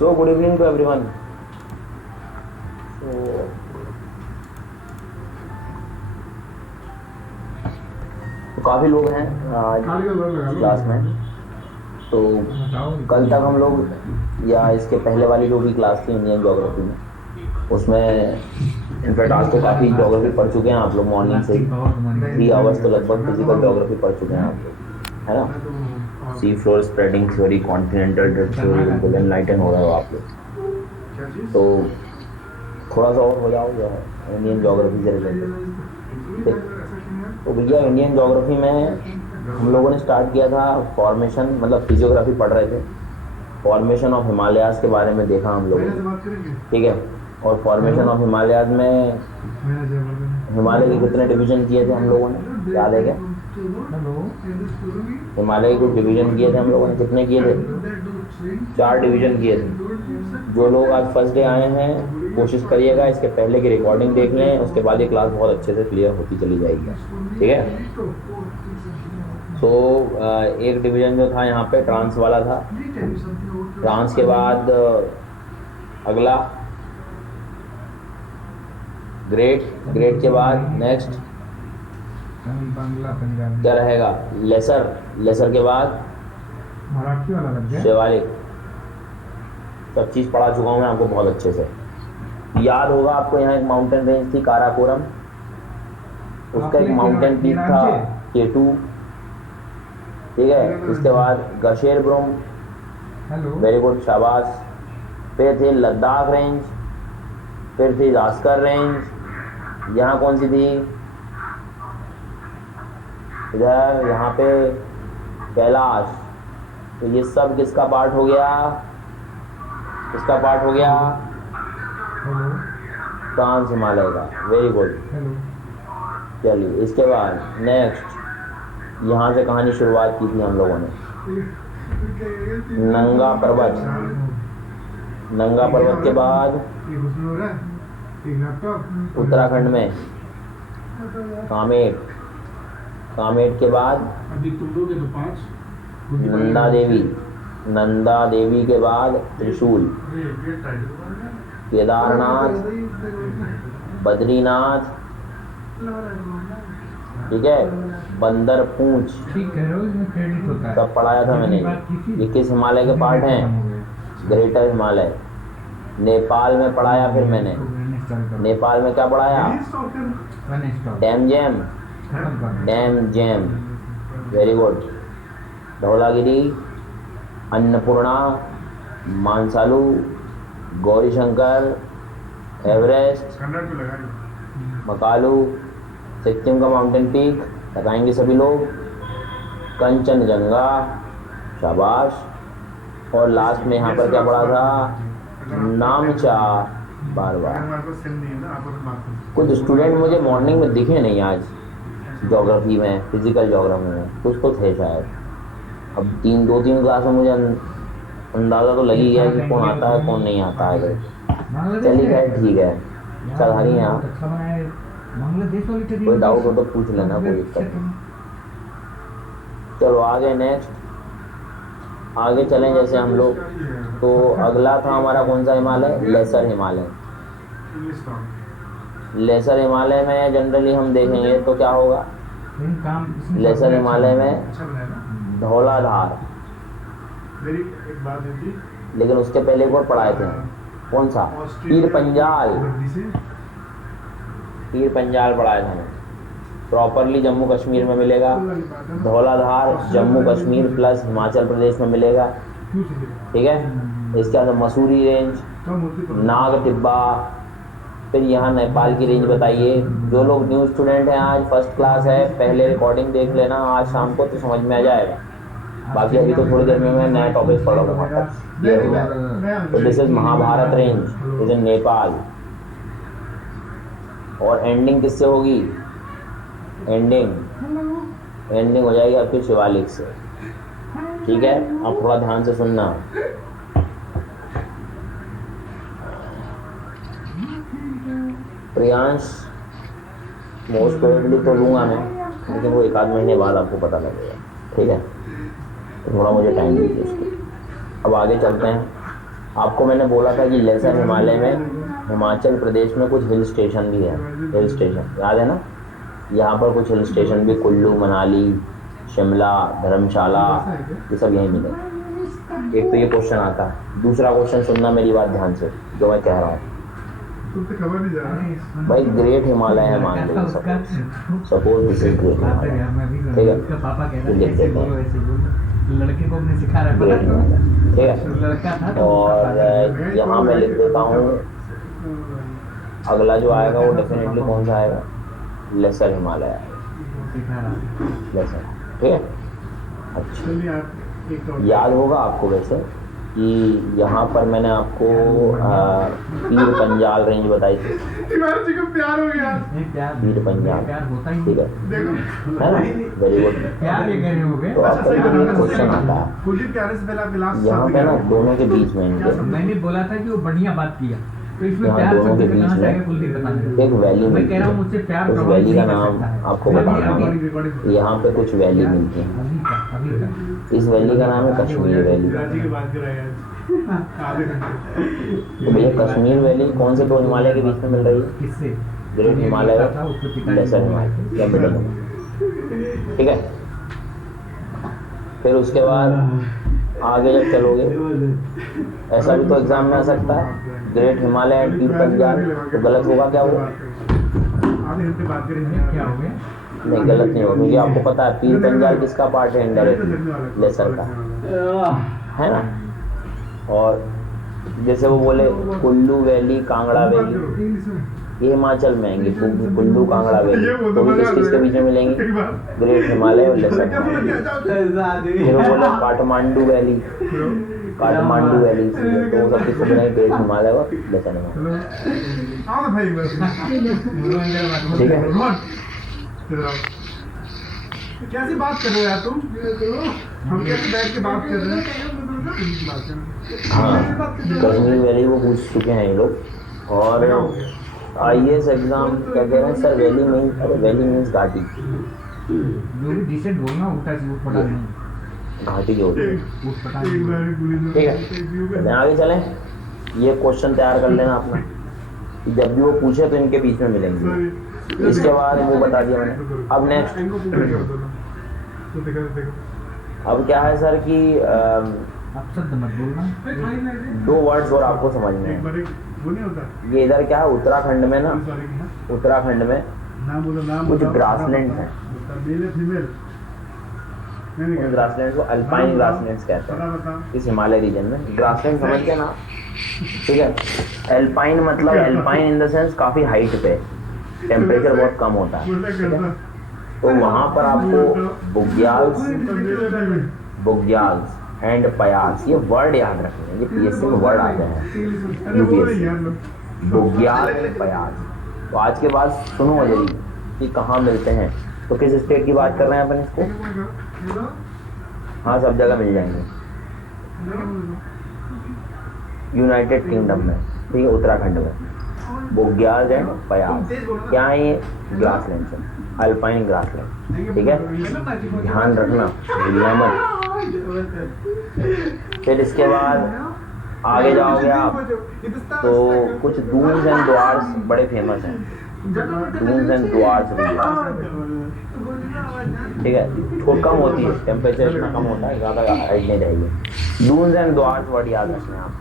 So good evening to everyone. तो काफ़ी लोग हैं आज क्लास में। तो कल तक हम लोग या इसके पहले वाली जो भी क्लास थी इंडियन ज्योग्राफी में, उसमें इनफैक्ट आज तो काफ़ी ज्योग्राफी पढ़ चुके हैं आप लोग। मॉर्निंग से 3 आवर्स तो लगभग फिजिकल ज्योग्राफी पढ़ चुके हैं आप लोग, है ना। Sea floor spreading theory, continental drift theory, बिल्कुल एनलाइटन हो रहे हो आप लोग। तो थोड़ा सा और हो जाओ जो है इंडियन ज्योग्राफी से रिलेटेड। तो भैया इंडियन ज्योग्राफी में हम लोगों ने स्टार्ट किया था फॉर्मेशन, मतलब फिजियोग्राफी पढ़ रहे थे। फॉर्मेशन ऑफ हिमालयाज़ के बारे में देखा हम लोगों ने, ठीक है। और फॉर्मेशन ऑफ हिमालयाज़ में हिमालय के कितने डिवीज़न किए थे हम लोगों ने, याद है क्या? हिमालय के कुछ डिवीज़न किए थे हम लोगों ने, कितने किए थे? 4 डिवीज़न किए थे। जो लोग आज फर्स्ट डे आए हैं कोशिश करिएगा इसके पहले की रिकॉर्डिंग देख लें, उसके बाद ये क्लास बहुत अच्छे से क्लियर होती चली जाएगी, ठीक है। तो एक डिवीज़न जो था यहाँ पे ट्रांस वाला था। ट्रांस के बाद अगला ग्रेट के बाद नेक्स्ट क्या रहेगा? लेसर के बाद शिवालिक। सब चीज़ पढ़ा चुका हूँ मैं आपको बहुत अच्छे से। याद होगा आपको, यहाँ एक माउंटेन रेंज थी काराकोरम, उसका एक माउंटेन पीक था K2, ठीक है। इसके बाद गशेर ब्रोम, वेरी गुड, शाबाश। फिर थी लद्दाख रेंज, फिर थी जास्कर रेंज। यहाँ कौन सी थी? इधर यहाँ पे कैलाश। तो ये सब किसका पार्ट हो गया? किसका पार्ट हो गया? ट्रांस हिमालय का, वेरी गुड। चलिए इसके बाद नेक्स्ट, यहाँ से कहानी शुरुआत की थी हम लोगों ने। नंगा पर्वत। नंगा पर्वत के बाद उत्तराखंड में कामेट। कामेट के बाद नंदा देवी के बाद त्रिशूल। केदारनाथ, बद्रीनाथ, ठीक है, बंदर पूंछ, सब पढ़ाया था मैंने। ये किस हिमालय के पार्ट हैं? ग्रेटर हिमालय। नेपाल में पढ़ाया फिर मैंने। नेपाल में क्या पढ़ाया? Dam jam, very good. Dhaulagiri, Annapurna, Manaslu, Gaurishankar, Everest, Makalu, Sikkim का माउंटेन पीक लगाएंगे सभी लोग, कंचनजंगा, शाबाश। और लास्ट में यहाँ पर क्या पढ़ा था? नामचा बारवा। कुछ स्टूडेंट मुझे मॉर्निंग में दिखे नहीं आज ज्योग्राफी में, फिजिकल ज्योग्राफी में कुछ तो थे शायद। अब 2-3 क्लास में मुझे अंदाज़ा तो लग ही गया कि कौन आता है कौन नहीं आता है। चलिए खैर ठीक है, चल हरी हैं आप। कोई डाउट हो तो पूछ लेना, कोई दिक्कत नहीं। चलो आगे नेक्स्ट, आगे चलें जैसे हम लोग। तो अगला था हमारा कौन सा हिमालय? लेसर हिमालय। लेसर हिमालय में जनरली हम देखेंगे तो क्या होगा? लेसर हिमालय में धौलाधार, लेकिन उसके पहले एक और पढ़ाए थे। कौन सा? पीर पंजाल पढ़ाया था। प्रॉपरली जम्मू कश्मीर में मिलेगा। धौलाधार जम्मू कश्मीर प्लस हिमाचल प्रदेश में मिलेगा, ठीक है। इसके बाद मसूरी रेंज, नाग टिब्बा। फिर यहाँ नेपाल की रेंज बताइए। जो लोग न्यू स्टूडेंट हैं, आज फर्स्ट क्लास है, पहले रिकॉर्डिंग देख लेना आज शाम को तो समझ में आ जाएगा। बाकी अभी तो थोड़ी देर में मैं नया टॉपिक पढ़ाऊंगा। तो this is Mahabharat range, is in Nepal. और एंडिंग किससे होगी? एंडिंग हो जाएगी आपकी शिवालिक से, ठीक है। अब थोड़ा ध्यान से सुनना। प्रियांश मोस्ट प्रोबेबली तो लूँगा मैं, लेकिन वो 1 आध महीने बाद आपको पता लगेगा, ठीक है। तो थोड़ा मुझे टाइम दीजिए उसको। अब आगे चलते हैं। आपको मैंने बोला था कि लेसर हिमालय में हिमाचल प्रदेश में कुछ हिल स्टेशन भी है, हिल स्टेशन याद है ना? यहाँ पर कुछ हिल स्टेशन भी, कुल्लू, मनाली, शिमला, धर्मशाला, ये सब यहीं मिले। एक तो ये क्वेश्चन आता है। दूसरा क्वेश्चन सुनना मेरी बात ध्यान से, जो मैं कह रहा हूँ भाई। ग्रेट हिमालय है मान लो, suppose this is great Himalaya, ठीक है? तो लिख देते हैं लड़के को अपने सिखा रहा ग्रेट हिमालय, ठीक है? लड़का था और यहाँ मैं लिख देता हूँ, अगला जो आएगा वो डेफिनेटली कौन सा आएगा? लेसर हिमालय आएगा, लेसर, ठीक है? अच्छा, याद होगा आपको वैसे कि यहाँ पर मैंने आपको पीर पंजाल रेंज बताई थी। प्यार हो गया, पीर पंजाल, ठीक है ना? Very good. तो आपका क्वेश्चन आता है यहाँ पे ना, दोनों के बीच में इनके, मैंने बोला था कि वो बढ़िया बात किया, तो इसमें यहाँ प्यार दोनों के शब्द बीच कहाँ से आएगा में कुलदीप बताना। एक वैली मैं मिलती कह रहा हूँ है। मुझसे प्यार उस प्रभावित वैली का नहीं कर नाम सकता है। आपको अभी- बताना है। अभी- यहाँ पे कुछ वैली मिलती है। अभी का इस वैली का नाम है कश्मीर वैली। तो भैया कश्मीर वैली कौन से दो हिमालय के बीच में मिल रही है? किससे? ग्रेट हिमालय था, उसके पिताजी लेसर को- हिमालय या मिडिल हिमालय, ठीक है? फिर उसके बाद आगे जब चलोगे, ऐसा भी तो एग्जाम में आ सकता है, ग्रेट हिमालय एंड पीर पंजाल, तो गलत होगा क्या? वो क्या हो गया? नहीं, गलत नहीं होगा, क्योंकि आपको पता है पीर पंजाल किसका पार्ट है? इनडायरेक्टली लेसर का, है ना? और जैसे वो बोले कुल्लू वैली, कांगड़ा वैली, ये हिमाचल में आएंगे। कुल्लू, कांगड़ा वैली तो भी किस किसके बीच में मिलेंगे? ग्रेट हिमालय और लेसर हिमालय। फिर वो बोले काठमांडू वैली, काठमांडू वैली, तो वो सब किसके मिलेंगे? ग्रेट हिमालय और लेसर हिमालय, ठीक है? कैसी बात कर रहे हो यार तुम? हम कैसे बैठ के बात कर रहे हैं? हाँ, कश्मीर वैली वो पूछ चुके हैं ये लोग। और IAS एग्जाम क्या कह रहे हैं सर? वैली मीन्स, अरे वैली मीन्स घाटी, जो भी डिसेंट बोलना उल्टा से उठ पटा नहीं, घाटी जो होती है, उठ पटा नहीं। ठीक है? तो आगे चलें, ये क्वेश्चन तैयार कर लेना अपना कि जब भी वो पूछे तो इनके बीच में मिलेंगे। इसके बाद वो बता दिया मैंने। अब नेक्स्ट, अब क्या है सर कि अब शब्द मत बोलना। दो वर्ड्स और आपको समझने हैं। ये इधर क्या है, उत्तराखंड में ना, उत्तराखंड में कुछ ग्रासलैंड हैं। उन ग्रासलैंड को अल्पाइन ग्रासलैंड्स कहते हैं इस हिमालय रीजन में। ग्रासलैंड समझते हैं ना, ठीक है? अल्पाइन मतलब अल्पाइन इन द सेंस काफ़ी हाइट पे, टेम्परेचर बहुत कम होता है, ठीक है? तो वहाँ पर आपको बुग्याल्स एंड पयास, ये वर्ड याद रखना है, ये PSC में वर्ड आते हैं, UPSC, बुग्याल, पयास। तो आज के बाद सुनो जरी कि कहाँ मिलते हैं। तो किस स्टेट की बात कर रहे हैं अपन इसको? हाँ, सब जगह मिल जाएंगे, यूनाइटेड किंगडम में, ठीक है? उत्तराखंड में बुग्याल एंड पयास क्या है? ये ग्रासलैंड है, अल्पाइन ग्रासलैंड, ठीक है? ध्यान रखना, भूलना मत। फिर इसके बाद आगे जाओगे आप तो कुछ दून्स एंड द्वार्स बड़े फेमस हैं। दून्स एंड द्वार्स ठीक है? थोड़ी कम होती है, टेम्परेचर इतना कम होता है, ज़्यादा हाइट नहीं रहेगी। दून्स एंड द्वार्स वर्ड याद रखना है आप।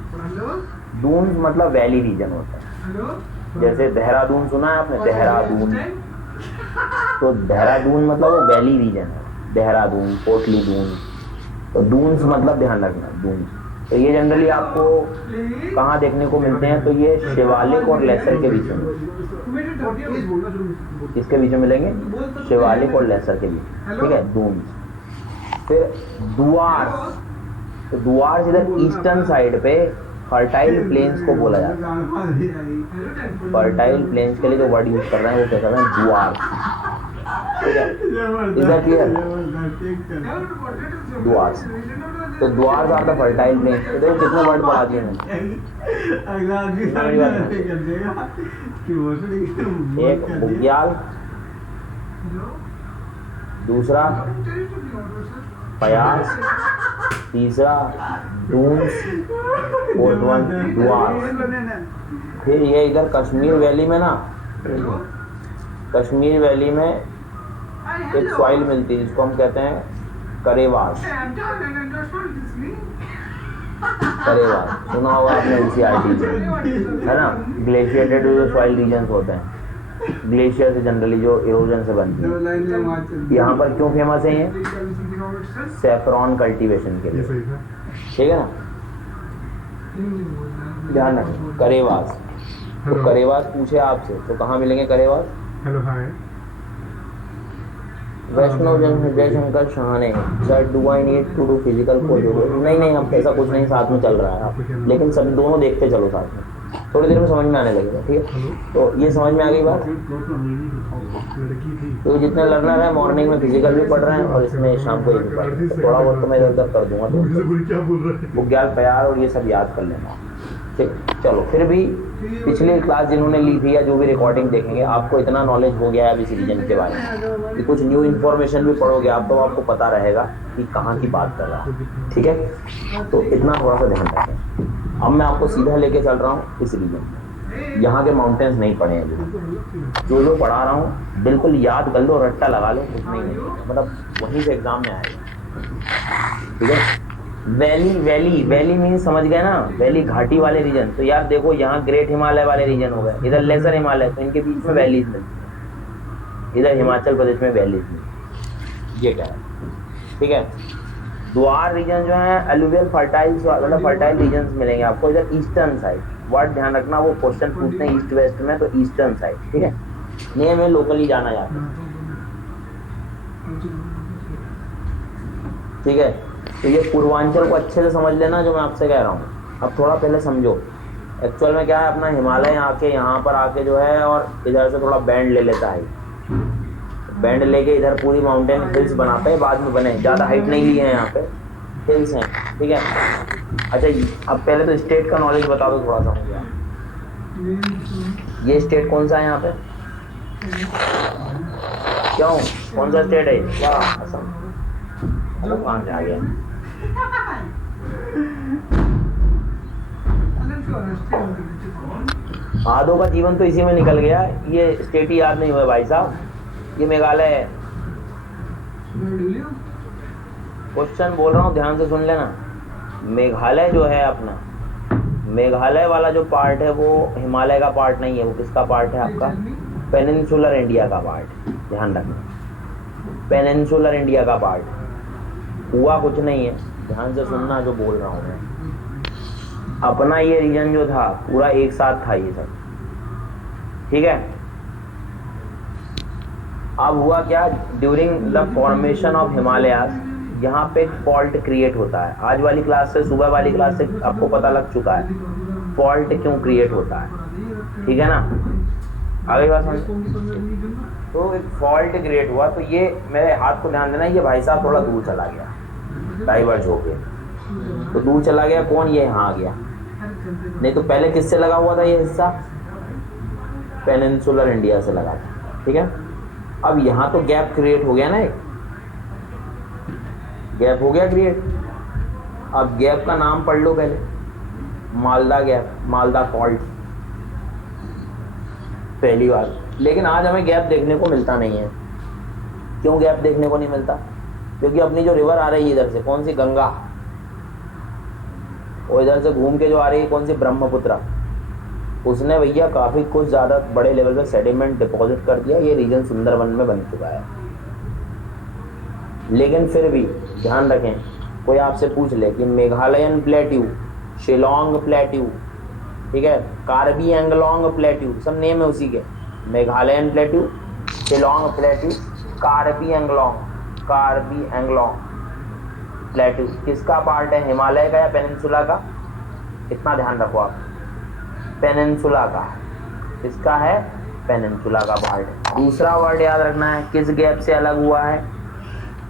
दून्स मतलब वैली रीजन होता है। जैसे देहरादून सुना है आपने? देहरादून, तो देहरादून मतलब वो वैली रीजन है। देहरादून, पोटली दून, तो दून्स मतलब ध्यान रखना, दून्स। तो ये जनरली आपको कहाँ देखने को मिलते हैं? तो ये शिवालिक और लेसर के बीच में। किसके बीच में मिलेंगे? शिवालिक और लेसर के बीच, ठीक है? दून्स। फिर दुआर्स, तो दुआर्स इधर ईस्टर्न साइड पे फर्टाइल प्लेन्स को बोला जाता है। फर्टाइल प्लेन्स के लिए जो वर्ड यूज कर रहे हैं वो क्या कर रहे हैं? दुआर्स, ठीक है? Is that clear? दुआर्स, तो द्वार आर द फर्टाइल प्लेन्स। तो देखो कितने वर्ड पढ़ा दिए मैंने। एक बुग्याल, दूसरा पयास, तीसरा डून्स, फोर्थ वन द्वार। फिर ये इधर कश्मीर वैली में ना, कश्मीर वैली में एक सॉइल मिलती है जिसको हम कहते हैं करेवास। करेवास सुना होगा आपने, NCERT है ना। ग्लेशिएटेड जो सॉइल रीजन्स होते हैं, ग्लेशियर से जनरली जो इरोजन से बनती है। यहाँ पर क्यों फेमस है ये? सैफरॉन कल्टीवेशन के लिए, ठीक है ना। ध्यान रखें करेवास। तो करेवास पूछे आपसे तो कहाँ मिलेंगे करेवास? Hello hi. वैष्णव जयशंकर शाह ने sir do I need to do physical for yoga? नहीं, अब ऐसा कुछ नहीं, साथ में चल रहा है आप, लेकिन सब दोनों देखते चलो साथ में, थोड़ी देर में समझ में आने लगेगा, ठीक है। तो ये समझ में आ गई बात। तो जितने लर्नर हैं मॉर्निंग में फिजिकल भी पढ़ रहे हैं और इसमें शाम को ये भी पढ़ रहे हैं, तो थोड़ा बहुत तो मैं इधर उधर कर दूंगा, तो बुग्याल प्यार और ये सब याद कर लेना, ठीक। चलो फिर भी पिछली क्लास जिन्होंने ली थी या जो भी रिकॉर्डिंग देखेंगे, आपको इतना नॉलेज हो गया है अब इस रीजन के बारे में कि कुछ न्यू इन्फॉर्मेशन भी पढ़ोगे आप तो आपको पता रहेगा कि कहाँ की बात कर रहा है, ठीक है। तो इतना थोड़ा सा ध्यान रखें। अब मैं आपको सीधा लेके चल रहा हूँ इस रीजन में। यहाँ के माउंटेन्स नहीं पढ़े हैं, जो पढ़ा रहा हूँ बिल्कुल याद कर लो, रट्टा लगा लो, कुछ नहीं मतलब वहीं से एग्जाम में आएगा, ठीक है। वैली मीन्स समझ गए ना, वैली घाटी वाले रीजन। तो यार देखो यहाँ ग्रेट हिमालय वाले रीजन हो गए, इधर लेसर हिमालय, तो इनके बीच में वैलीज मिलती है, इधर हिमाचल प्रदेश में वैलीज मिलती है, ये क्या है, ठीक है। द्वार रीजन जो है एलुवियल फर्टाइल रीजन मिलेंगे आपको इधर ईस्टर्न साइड। वर्ड ध्यान रखना, वो क्वेश्चन पूछते हैं ईस्ट वेस्ट में, तो ईस्टर्न साइड, ठीक है। नेम है लोकली जाना जाता है, ठीक है। तो ये पूर्वांचल को अच्छे से समझ लेना जो मैं आपसे कह रहा हूँ। अब थोड़ा पहले समझो एक्चुअल में क्या है, अपना हिमालय आके यहाँ पर आके जो है और इधर से थोड़ा बैंड ले लेता है, बैंड लेके इधर पूरी माउंटेन हिल्स बनाता है, बाद में बने, ज़्यादा हाइट नहीं ली है, यहाँ पे हिल्स हैं, ठीक है। अच्छा अब पहले तो स्टेट का नॉलेज बता दो थोड़ा सा मुझे। ये स्टेट कौन सा है यहाँ पे? क्यों, कौन सा स्टेट है? वाह असम। हेलो कहाँ से आ गया? आधों का जीवन तो इसी में निकल गया, ये स्टेट ही याद नहीं हुआ भाई साहब। ये मेघालय है, क्वेश्चन बोल रहा हूँ ध्यान से सुन लेना। मेघालय जो है अपना, मेघालय वाला जो पार्ट है वो हिमालय का पार्ट नहीं है, वो किसका पार्ट है आपका? पेनिनसुलर इंडिया का पार्ट, ध्यान रखना, पेनिनसुलर इंडिया का पार्ट। हुआ कुछ नहीं है, ध्यान से सुनना जो बोल रहा हूँ मैं। अपना ये रीजन जो था पूरा एक साथ था ये सब, ठीक है। अब हुआ क्या, during the formation of Himalayas यहाँ पे फॉल्ट क्रिएट होता है। आज वाली क्लास से, सुबह वाली क्लास से आपको पता लग चुका है फॉल्ट क्यों क्रिएट होता है, ठीक है ना। आगे बात समझ, तो एक फॉल्ट क्रिएट हुआ, तो ये मेरे हाथ को ध्यान देना, ये भाई साहब थोड़ा दूर चला गया, डाइवर्ज हो गया। तो दूर चला गया कौन? ये यहाँ आ गया, नहीं तो पहले किससे लगा हुआ था ये हिस्सा? पेनिनसुलर इंडिया से लगा था, ठीक है। अब यहाँ तो गैप क्रिएट हो गया ना, एक गैप हो गया क्रिएट। अब गैप का नाम पढ़ लो पहले, मालदा गैप, मालदा फॉल्ट, पहली बार। लेकिन आज हमें गैप देखने को मिलता नहीं है। क्यों गैप देखने को नहीं मिलता? क्योंकि अपनी जो रिवर आ रही है इधर से, कौन सी? गंगा, और इधर से घूम के जो आ रही है कौन सी? ब्रह्मपुत्र। उसने भैया काफ़ी कुछ ज़्यादा बड़े लेवल पे सेडिमेंट डिपॉजिट कर दिया, ये रीजन सुंदरवन में बन चुका है। लेकिन फिर भी ध्यान रखें, कोई आपसे पूछ ले कि मेघालयन प्लेट्यू, शिलोंग प्लेट्यू, ठीक है, कार्बी एंगलोंग प्लेट्यू, सब नेम है उसी के। Meghalayan plateau, Shillong plateau, Karbi Anglong plateau किसका पार्ट है? हिमालय का या पेनिनसुला का? इतना ध्यान रखो आप, पेनिनसुला का। इसका है पेनिनसुला का पार्ट। दूसरा वर्ड याद रखना है, किस गैप से अलग हुआ है?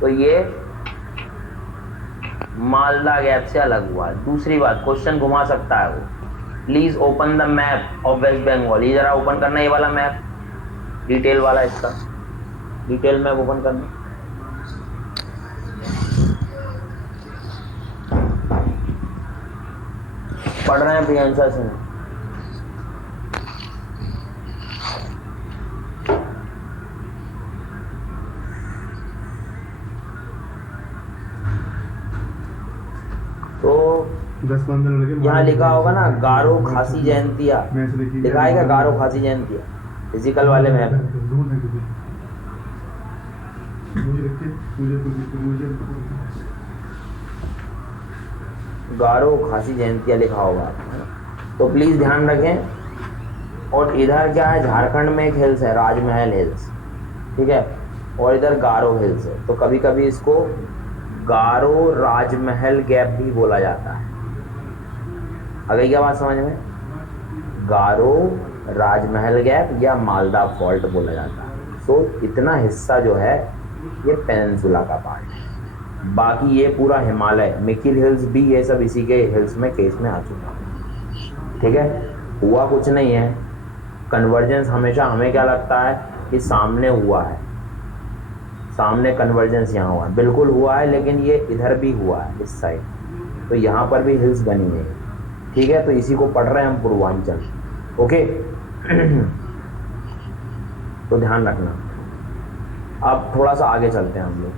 तो ये मालदा गैप से अलग हुआ है। दूसरी बात, क्वेश्चन घुमा सकता है वो। Please open the map of West Bengal. ये जरा ओपन करना, ये वाला मैप डिटेल वाला, इसका डिटेल मैप ओपन करना। पढ़ रहे हैं प्रियंशा सिंह। तो 10-15 लगे। यहाँ लिखा होगा ना गारो खासी जयंतिया, लिखा है क्या गारो खासी जयंतिया फिजिकल वाले में? गारो खासी जयंतिया लिखा होगा, तो प्लीज ध्यान रखें। और इधर क्या है, झारखंड में एक हिल्स है राजमहल हिल्स, ठीक है, और इधर गारो हिल्स है। तो कभी कभी इसको गारो राजमहल गैप भी बोला जाता है। आ गई क्या बात समझ में? गारो राजमहल गैप या मालदा फॉल्ट बोला जाता है। सो इतना हिस्सा जो है ये पेनिनसुला का पार्ट है। बाकी ये पूरा हिमालय, मिकिल हिल्स भी, ये सब इसी के हिल्स में केस में आ चुका है, ठीक है। हुआ कुछ नहीं है, कन्वर्जेंस हमेशा हमें क्या लगता है कि सामने हुआ है, सामने कन्वर्जेंस यहाँ हुआ है, बिल्कुल हुआ है, लेकिन ये इधर भी हुआ है इस साइड, तो यहाँ पर भी हिल्स बनी है, ठीक है। तो इसी को पढ़ रहे हैं हम पूर्वांचल, ओके। तो ध्यान रखना। अब थोड़ा सा आगे चलते हैं हम लोग।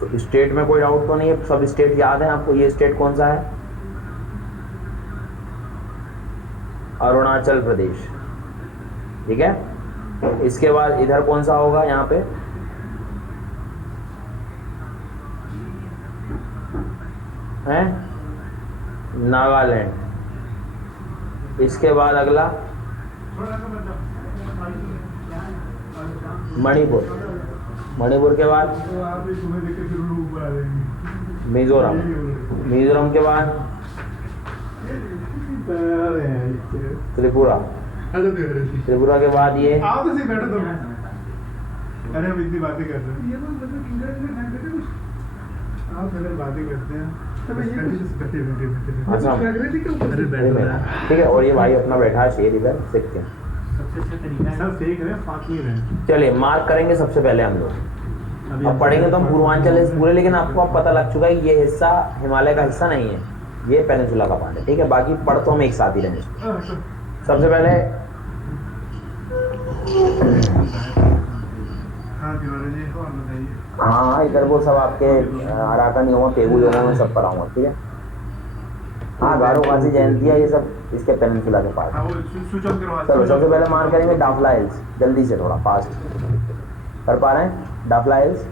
तो स्टेट में कोई डाउट तो नहीं है, सब स्टेट याद है आपको? ये स्टेट कौन सा है? अरुणाचल प्रदेश, ठीक है। इसके बाद इधर कौन सा होगा यहाँ पे? हैं? नागालैंड। इसके बाद अगला मणिपुर, मणिपुर के बाद मिजोरम, मिजोरम के बाद त्रिपुरा, त्रिपुरा के बाद ये आओ तो सही बैठो तुम। अरे हम इतनी बातें कर रहे हैं, आओ पहले बातें करते हैं। अच्छा ठीक है। और ये भाई अपना बैठा है शेर इधर सिक्किम, सब फेक रहे, फाक नहीं रहे। चलिए मार्क करेंगे सबसे पहले हम लोग। अब पढ़ेंगे तो हम पूर्वांचल हिस्से पूरे, लेकिन आपको अब पता लग चुका है कि ये हिस्सा हिमालय का हिस्सा नहीं है, ये पेनिनसुला का पार्ट है, ठीक है। बाकी पढ़ तो हम एक साथ ही रहेंगे। सबसे पहले हाँ इधर वो सब आपके अराकन योमा पेगू योमा में सब पढ़ाऊंगा, ठीक है। हाँ गारो खासी जयंतिया ये सब इसके पेनिनसुला के पार्ट। चलो सबसे पहले मार्क करेंगे डाफला हिल्स, जल्दी से थोड़ा फास्ट कर पा रहे हैं। डाफला हिल्स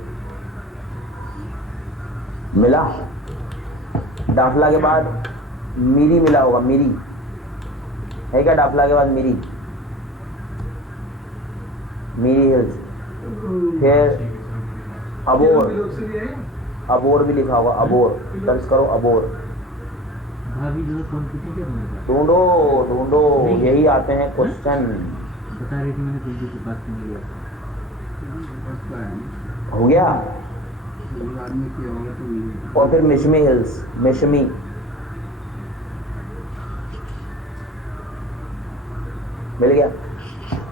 मिला, डाफला के बाद मिरी मिला होगा, मिरी है क्या? डाफला के बाद मिरी, मिरी हिल्स। फिर अबोर, अबोर भी लिखा होगा, अबोर सर्च करो, अबोर ढूंढो ढूंढो, यही आते हैं क्वेश्चन। बता रही थी मैंने कुलदीप की बात नहीं किया, हो गया। और फिर मिशमी हिल्स, मिशमी मिल गया।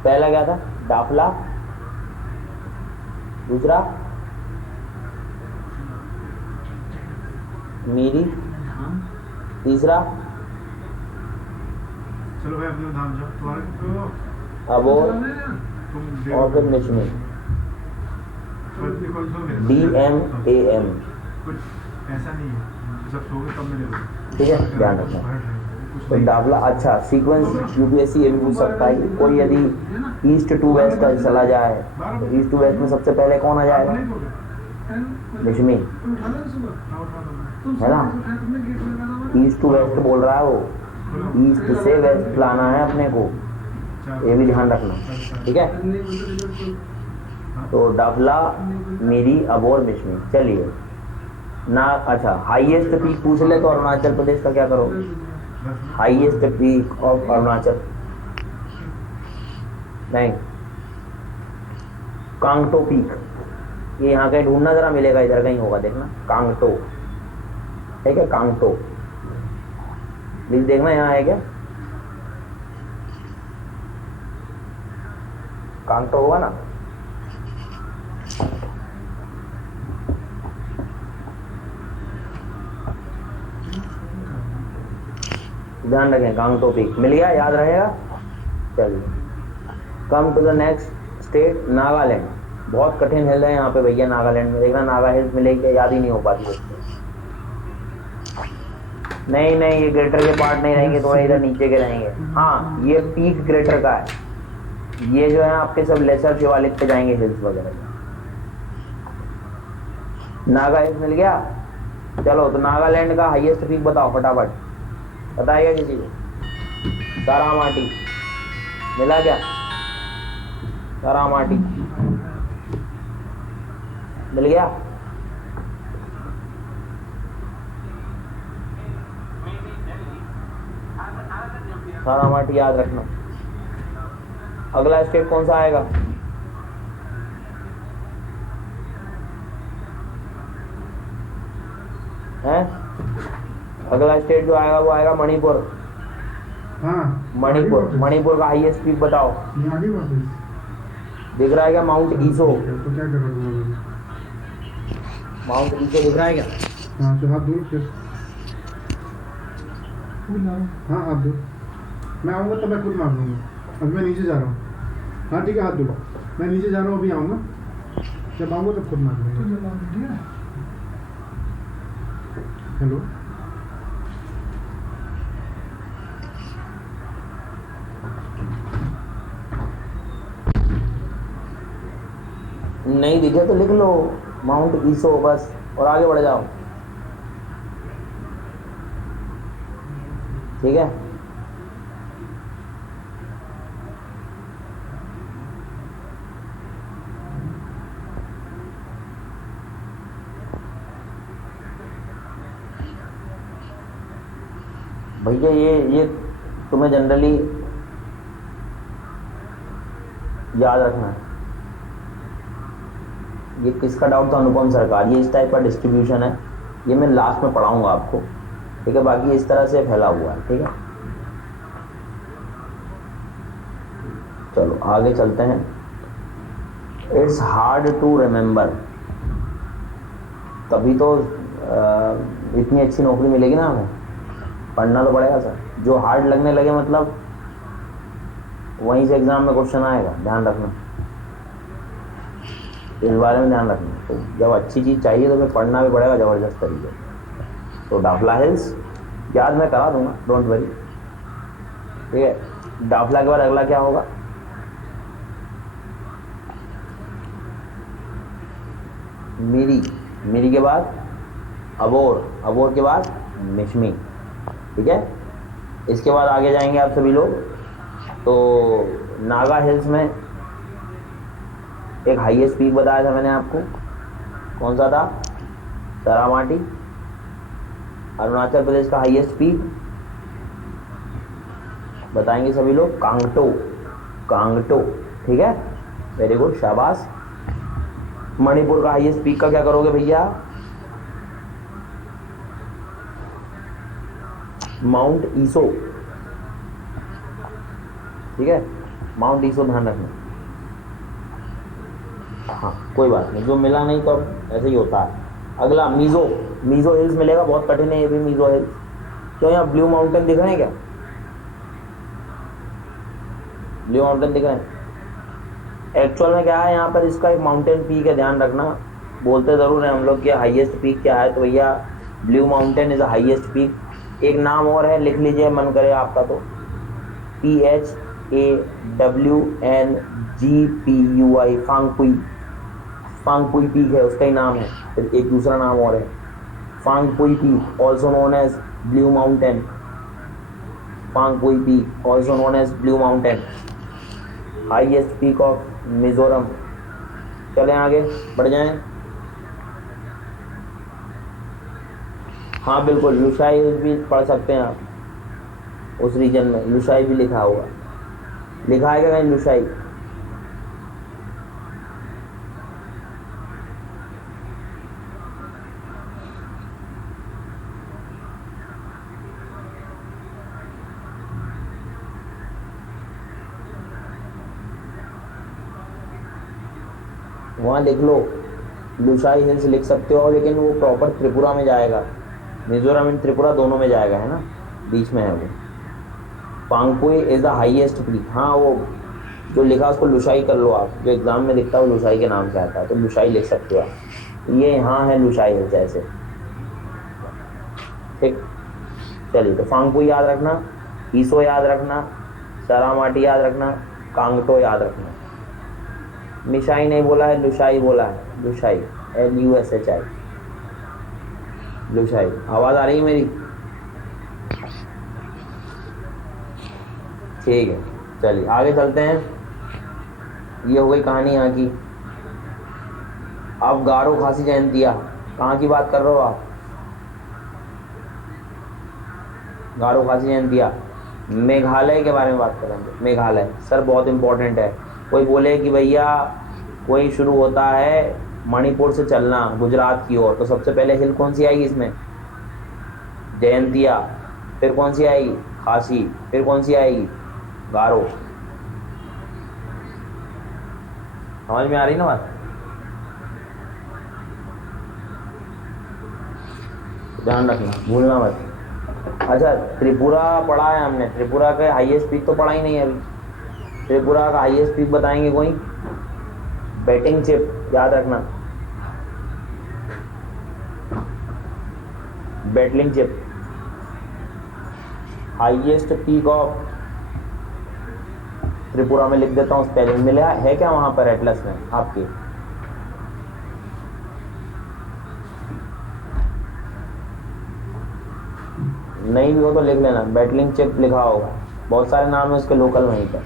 पहला क्या था? डाफला, दूसरा मीरी, तीसरा चलो भाई अपने नाम जाओ तुम्हारे, अबोर, और फिर मिशमी, DMAM, कुछ ऐसा नहीं है, जब सोगे तब मिलेगा, ठीक है, ध्यान रखना। तो डाफला, अच्छा सीक्वेंस यूपीएससी ये भी पूछ सकता है कि कोई यदि ईस्ट टू वेस्ट का चला जाए तो ईस्ट टू वेस्ट में सबसे पहले कौन आ जाएगा? मिशमी, है ना। ईस्ट टू वेस्ट बोल रहा है वो, ईस्ट से वेस्ट लाना है अपने को, ये भी ध्यान रखना, ठीक है। तो डाफला, मिरी, अबोर, मिशमी। चलिए ना, अच्छा हाईएस्ट पीक पूछ ले तो अरुणाचल प्रदेश का क्या करो? हाईएस्ट पीक ऑफ अरुणाचल, नहीं कांगटो पीक, ये यहाँ कहीं ढूंढना जरा, मिलेगा इधर कहीं होगा, देखना कांगटो, ठीक है, कांगटो प्लीज देखना यहाँ है क्या, कांगटो होगा ना। ध्यान रखें, गांगटो पीक मिल गया, याद रहेगा। चलिए, come to the next state, Nagaland. बहुत कठिन हिल है यहाँ पे भैया, नागालैंड में देखना, नागा हिल्स मिलेगी क्या, याद ही नहीं हो पाती बच्चे। नहीं नहीं, ये ग्रेटर के पार्ट नहीं रहेंगे, थोड़ा इधर नीचे के रहेंगे। हाँ, ये पीक ग्रेटर का है, ये जो है आपके सब लेसर शिवालिक पे जाएंगे हिल्स वगैरह। नागा हिल्स मिल गया। चलो, तो नागालैंड का हाईएस्ट पीक बताओ फटाफट, बताइएगा किसी को। तारामाटी मिला क्या? तारामाटी मिल गया। तारामाटी याद रखना। अगला स्टेट कौन सा आएगा? हैं? अगला स्टेट जो आएगा वो आएगा मणिपुर। हाँ, मणिपुर, मणिपुर का हाईएस्ट पीक बताओ। ये आगे बात है। दिख रहा है क्या? माउंट ईसो। तो क्या कर रहा हूँ? माउंट ईसो दिख रहा है क्या? हाँ, तो हाथ दूर फिर। हाँ, हाथ दूर। मैं आऊँगा तो मैं खुद मार दूँगा। अभी मैं नीचे जा रहा हूँ। हाँ ठीक है, हाथ दूर। मैं नीचे जा रहा हूँ, अभी आऊँगा। जब आऊँगा तब खुद मार दूँगा। हेलो, नहीं दिखे तो लिख लो माउंट ईसो बस, और आगे बढ़ जाओ। ठीक है, भैया ये तुम्हें जनरली याद रखना है। ये किसका डाउट था? अनुपम सरकार। ये इस टाइप का डिस्ट्रीब्यूशन है, ये मैं लास्ट में पढ़ाऊंगा आपको, ठीक है। बाकी इस तरह से फैला हुआ है, ठीक है। चलो आगे चलते हैं। इट्स हार्ड टू रिमेम्बर, तभी तो इतनी अच्छी नौकरी मिलेगी ना हमें। पढ़ना तो पड़ेगा सर, जो हार्ड लगने लगे मतलब वहीं से एग्जाम में क्वेश्चन आएगा, ध्यान रखना, इस बारे में ध्यान रखना। तो जब अच्छी चीज़ चाहिए तो फिर पढ़ना भी पड़ेगा ज़बरदस्त तरीके से। तो डाफला हिल्स याद मैं करा दूंगा, डोंट वरी, ठीक है। डाफला के बाद अगला क्या होगा? मिरी, मिरी के बाद अबोर, अबोर के बाद मिशमी, ठीक है। इसके बाद आगे जाएंगे आप सभी लोग। तो नागा हिल्स में एक हाईएस्ट पीक बताया था मैंने आपको, कौन सा था? तारामाटी। अरुणाचल प्रदेश का हाईएस्ट पीक बताएंगे सभी लोग, कांगटो, कांगटो, ठीक है, वेरी गुड, शाबाश। मणिपुर का हाईएस्ट पीक का क्या करोगे भैया? माउंट ईसो, ठीक है, माउंट ईसो ध्यान रखना। हाँ कोई बात नहीं, जो मिला नहीं तो अब ऐसे ही होता है। अगला मीजो, मीजो हिल्स मिलेगा, बहुत कठिन है ये भी मीजो हिल्स। क्यों, यहाँ ब्लू माउंटेन दिख रहे हैं क्या? ब्लू माउंटेन दिख रहे हैं? एक्चुअल में क्या है, यहाँ पर इसका एक माउंटेन पीक है, ध्यान रखना। बोलते ज़रूर है हम लोग कि हाईएस्ट पीक क्या है, तो भैया blue mountain is highest peak. एक नाम और है, लिख लीजिए मन करे आपका तो, PHAWNGPUI, फांगपुई, फांगपुई पीक है, उसका ही नाम है। फिर एक दूसरा नाम और है, Phawngpui peak, also known as blue mountain. Phawngpui peak also known as blue mountain, highest peak of Mizoram. चलें आगे बढ़ जाएं। हाँ बिल्कुल, लुशाई भी पढ़ सकते हैं आप, उस रीजन में लुशाई भी लिखा हुआ, लिखा है क्या कहीं लुशाई? वहाँ लिख लो, लुशाई हिल्स लिख सकते हो, लेकिन वो प्रॉपर त्रिपुरा में जाएगा, मिजोरम एंड त्रिपुरा दोनों में जाएगा, है ना, बीच में है वो। पांगपुई इज द हाईएस्ट पीक। हाँ, वो जो लिखा उसको लुशाई कर लो आप, जो एग्जाम में दिखता है वो लुशाई के नाम से आता है, तो लुशाई लिख सकते हो आप। ये यहाँ है लुशाई हिल्स ऐसे, ठीक। चलिए, तो फांगपुई याद रखना, ईसो याद रखना, सरामाटी याद रखना, कांगटो याद रखना। मिशाई नहीं बोला है, लुशाई बोला है, लुशाई, LUSHI, लुशाई। आवाज आ रही है मेरी? ठीक है, चलिए आगे चलते हैं। ये हो गई कहानी यहाँ की। अब गारो खासी जयंतिया, कहाँ की बात कर रहे हो आप? गारो खासी जयंतिया मेघालय के बारे में बात करेंगे। मेघालय सर बहुत इंपॉर्टेंट है। कोई बोले कि भैया कोई शुरू होता है मणिपुर से चलना गुजरात की ओर, तो सबसे पहले हिल कौन सी आएगी इसमें? जयंतिया। फिर कौन सी आएगी? खासी। फिर कौन सी आएगी? गारो। समझ में आ रही ना बात? ध्यान रखना, भूलना मत। अच्छा, त्रिपुरा पढ़ा है हमने, त्रिपुरा का हाईएस्ट पीक तो पढ़ा ही नहीं है अभी। त्रिपुरा का हाईएस्ट पीक बताएंगे कोई? बैटिंग चिप, याद रखना, Betling Chhip. Highest peak of Tripura में लिख देता हूँ स्पेलिंग। मिला है क्या वहां पर एटलस में आपके? नहीं भी हो तो लिख लेना, बैटलिंग चिप लिखा होगा। बहुत सारे नाम है उसके लोकल वहीं पर।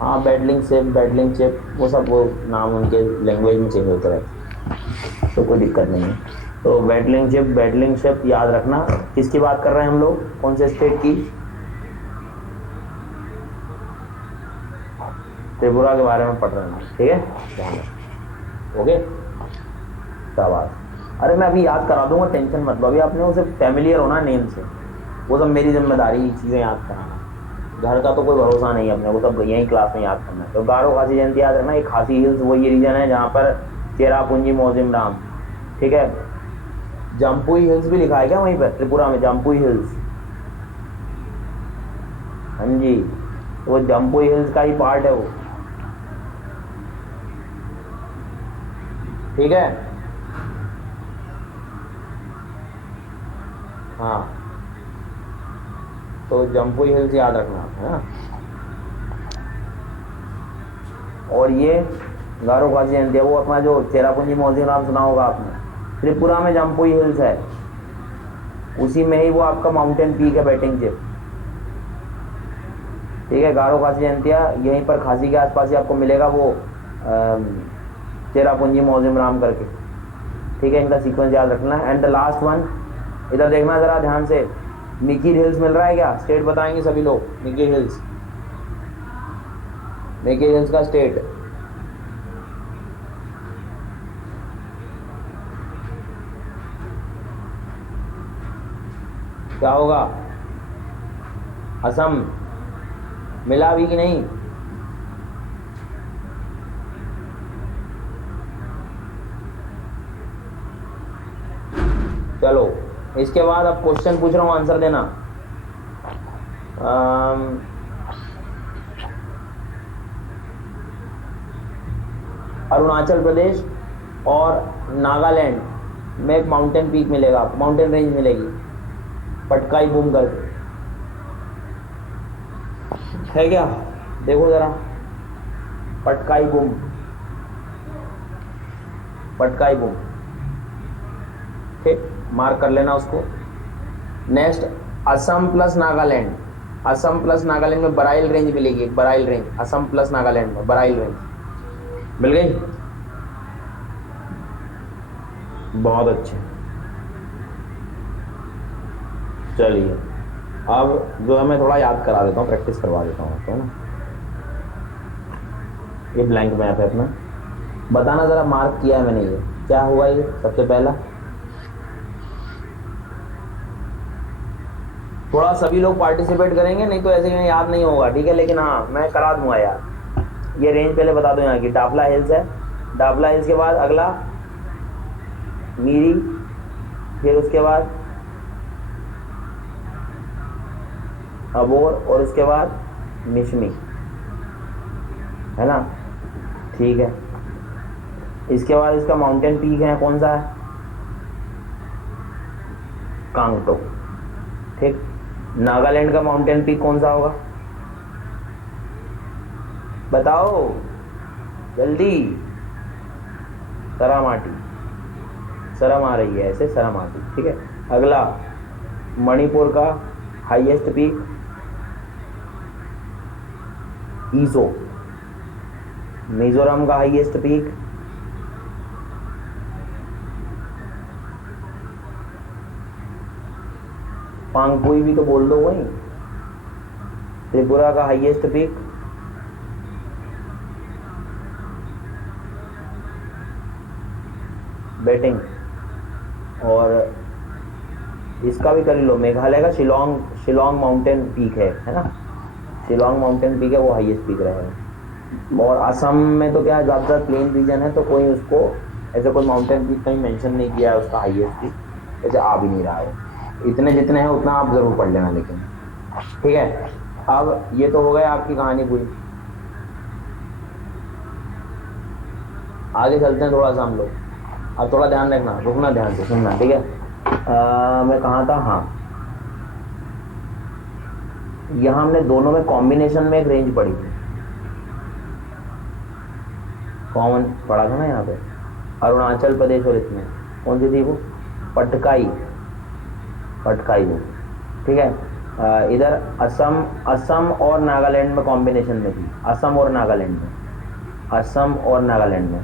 हाँ, बैटलिंग चिप वो सब, वो नाम उनके लैंग्वेज में चेंज होते रहते, तो कोई दिक्कत नहीं है। तो बैटलिंग चिप याद रखना। किसकी बात कर रहे हैं हम लोग? कौन से स्टेट की? त्रिपुरा के बारे में पढ़ रहे हैं, ठीक है, ध्यान रखना। ओके, शाबाश। अरे मैं अभी याद करा दूंगा, टेंशन मत लो। अभी आपने उसे फैमिलियर होना नेम से, वो सब मेरी जिम्मेदारी, चीज़ें याद कराना। घर का तो कोई भरोसा नहीं है अपने को, सब यहीं क्लास में याद करना है। तो गारो खासी जयंती याद रखना। एक खासी हिल्स वो ये रीजन है जहाँ पर चेरापूंजी मोजिम राम, ठीक है। जम्पुई हिल्स भी लिखा है क्या वहीं पर त्रिपुरा में? जम्पुई हिल्स, हाँ जी, वो जम्पुई हिल्स का ही पार्ट है वो, ठीक है। हाँ, तो जम्पुई हिल्स याद रखना है ना। और ये गारो खासी जयंती वो अपना जो चेरापूंजी मोजिम राम सुना होगा आपने, त्रिपुरा में जम्पुई हिल्स है, उसी में ही वो आपका माउंटेन पीक है, बैटिंग चिप, ठीक है। गारो खासी जयंतिया यहीं पर खासी के आसपास ही आपको मिलेगा, वो चेरापूंजी मोजिम राम करके, ठीक है। इनका सीक्वेंस याद रखना है। एंड द लास्ट वन, इधर देखना जरा ध्यान से, मिकीर हिल्स मिल रहा है क्या? स्टेट बताएंगे सभी लोग। मिकीर हिल्स, मिकीर हिल्स का स्टेट, क्या होगा? असम। मिला भी कि नहीं? चलो, इसके बाद अब क्वेश्चन पूछ रहा हूं, आंसर देना। अरुणाचल प्रदेश और नागालैंड में एक माउंटेन पीक मिलेगा, माउंटेन रेंज मिलेगी, पटकाई बूम करके, है क्या? देखो जरा, पटकाई बूम, पटकाई बूम, ठीक, मार्क कर लेना उसको। Next, Assam plus Nagaland, Assam plus Nagaland में बराइल रेंज मिलेगी, बराइल रेंज, असम प्लस नागालैंड में बराइल रेंज मिल गई। बहुत अच्छे। चलिए, अब जो है मैं थोड़ा याद करा देता हूँ, प्रैक्टिस करवा देता हूँ आपको, है ना। ये ब्लैंक मैप है अपना, बताना जरा, मार्क किया है मैंने, ये क्या हुआ? ये सबसे पहला, थोड़ा सभी लोग पार्टिसिपेट करेंगे, नहीं तो ऐसे ही याद नहीं होगा, ठीक है। लेकिन हाँ, मैं करा दूंगा यार। ये रेंज पहले बता दो यहाँ की, डाफला हिल्स है, डाफला हिल्स के बाद अगला मीरी, फिर उसके बाद अबोर और उसके बाद मिशमी, है ना? ठीक है, इसके बाद इसका माउंटेन पीक है कौन सा है? कांगटो। ठीक, नागालैंड का माउंटेन पीक कौन सा होगा? बताओ जल्दी। सरामाटी, शर्म आ रही है ऐसे, शर्म आती। ठीक है, अगला मणिपुर का हाईएस्ट पीक ईसो। मिजोरम का हाईएस्ट पीक पांगपुई भी तो बोल दो वही। त्रिपुरा का हाईएस्ट पीक बेटिंग। और इसका भी कर लो, मेघालय का शिलोंग माउंटेन पीक है ना? शिलोंग माउंटेन पीक है, वो हाईएस्ट पीक रहेगा। और असम में तो क्या ज़्यादातर प्लेन रीजन है, तो कोई उसको ऐसे कोई माउंटेन पीक कहीं मेंशन नहीं किया है उसका हाईएस्ट पीक, ऐसे आ भी नहीं रहा है। इतने जितने हैं उतना आप ज़रूर पढ़ लेना लेकिन। ठीक है, अब ये तो हो गया आपकी कहानी पूरी। आगे चलते हैं थोड़ा सा हम लोग। अब थोड़ा ध्यान रखना, रुकना ध्यान से सुनना, ठीक है? मैं कहाँ था? हाँ, यहाँ हमने दोनों में कॉम्बिनेशन में एक रेंज पढ़ी थी, कॉमन पढ़ा था ना यहाँ पे, अरुणाचल प्रदेश और इसमें कौन सी थी वो? पटकाई वो। ठीक है, इधर असम और नागालैंड में कॉम्बिनेशन में थी, असम और नागालैंड में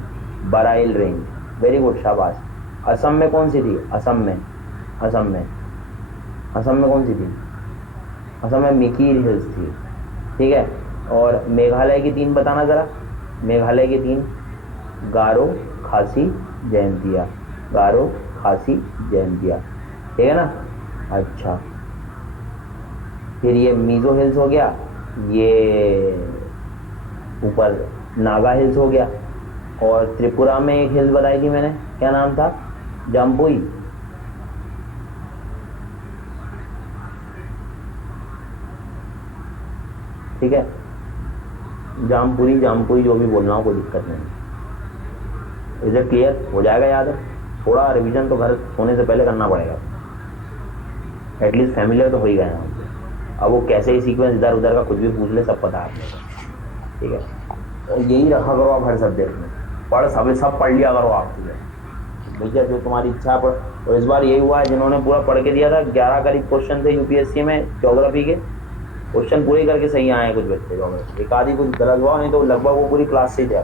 बराइल रेंज। वेरी गुड, शाबाश। असम में कौन सी थी? असम में कौन सी थी? असम में मिकीर हिल्स थी। ठीक है, और मेघालय की 3 बताना ज़रा। मेघालय की 3 गारो, खासी, जयंतिया। ठीक है ना? अच्छा, फिर ये मिजो हिल्स हो गया, ये ऊपर नागा हिल्स हो गया, और त्रिपुरा में एक हिल्स बताई थी मैंने, क्या नाम था? जाम्पुई। ठीक है, जामपुरी जो भी बोल रहा हूँ, कोई दिक्कत नहीं। Is it clear? हो जाएगा याद है? थोड़ा रिवीजन तो घर सोने से पहले करना पड़ेगा, एटलीस्ट फैमिलियर तो हो ही गए हैं। अब वो कैसे ही सीक्वेंस इधर उधर का कुछ भी पूछ ले, सब पता है आपको। ठीक है, तो यही रखा करो आप हर सब्जेक्ट में, सब पढ़ लिया करो आप। भैया जो तुम्हारी इच्छा पढ़। और इस बार यही हुआ है, जिन्होंने पूरा पढ़ के दिया था, 11 करीब क्वेश्चन थे यूपीएससी में ज्योग्राफी के, क्वेश्चन पूरे करके सही आए हैं कुछ बच्चे ज्योग्राफी, एक आधी कुछ गलत हुआ, नहीं तो लगभग वो पूरी क्लास से ही थे।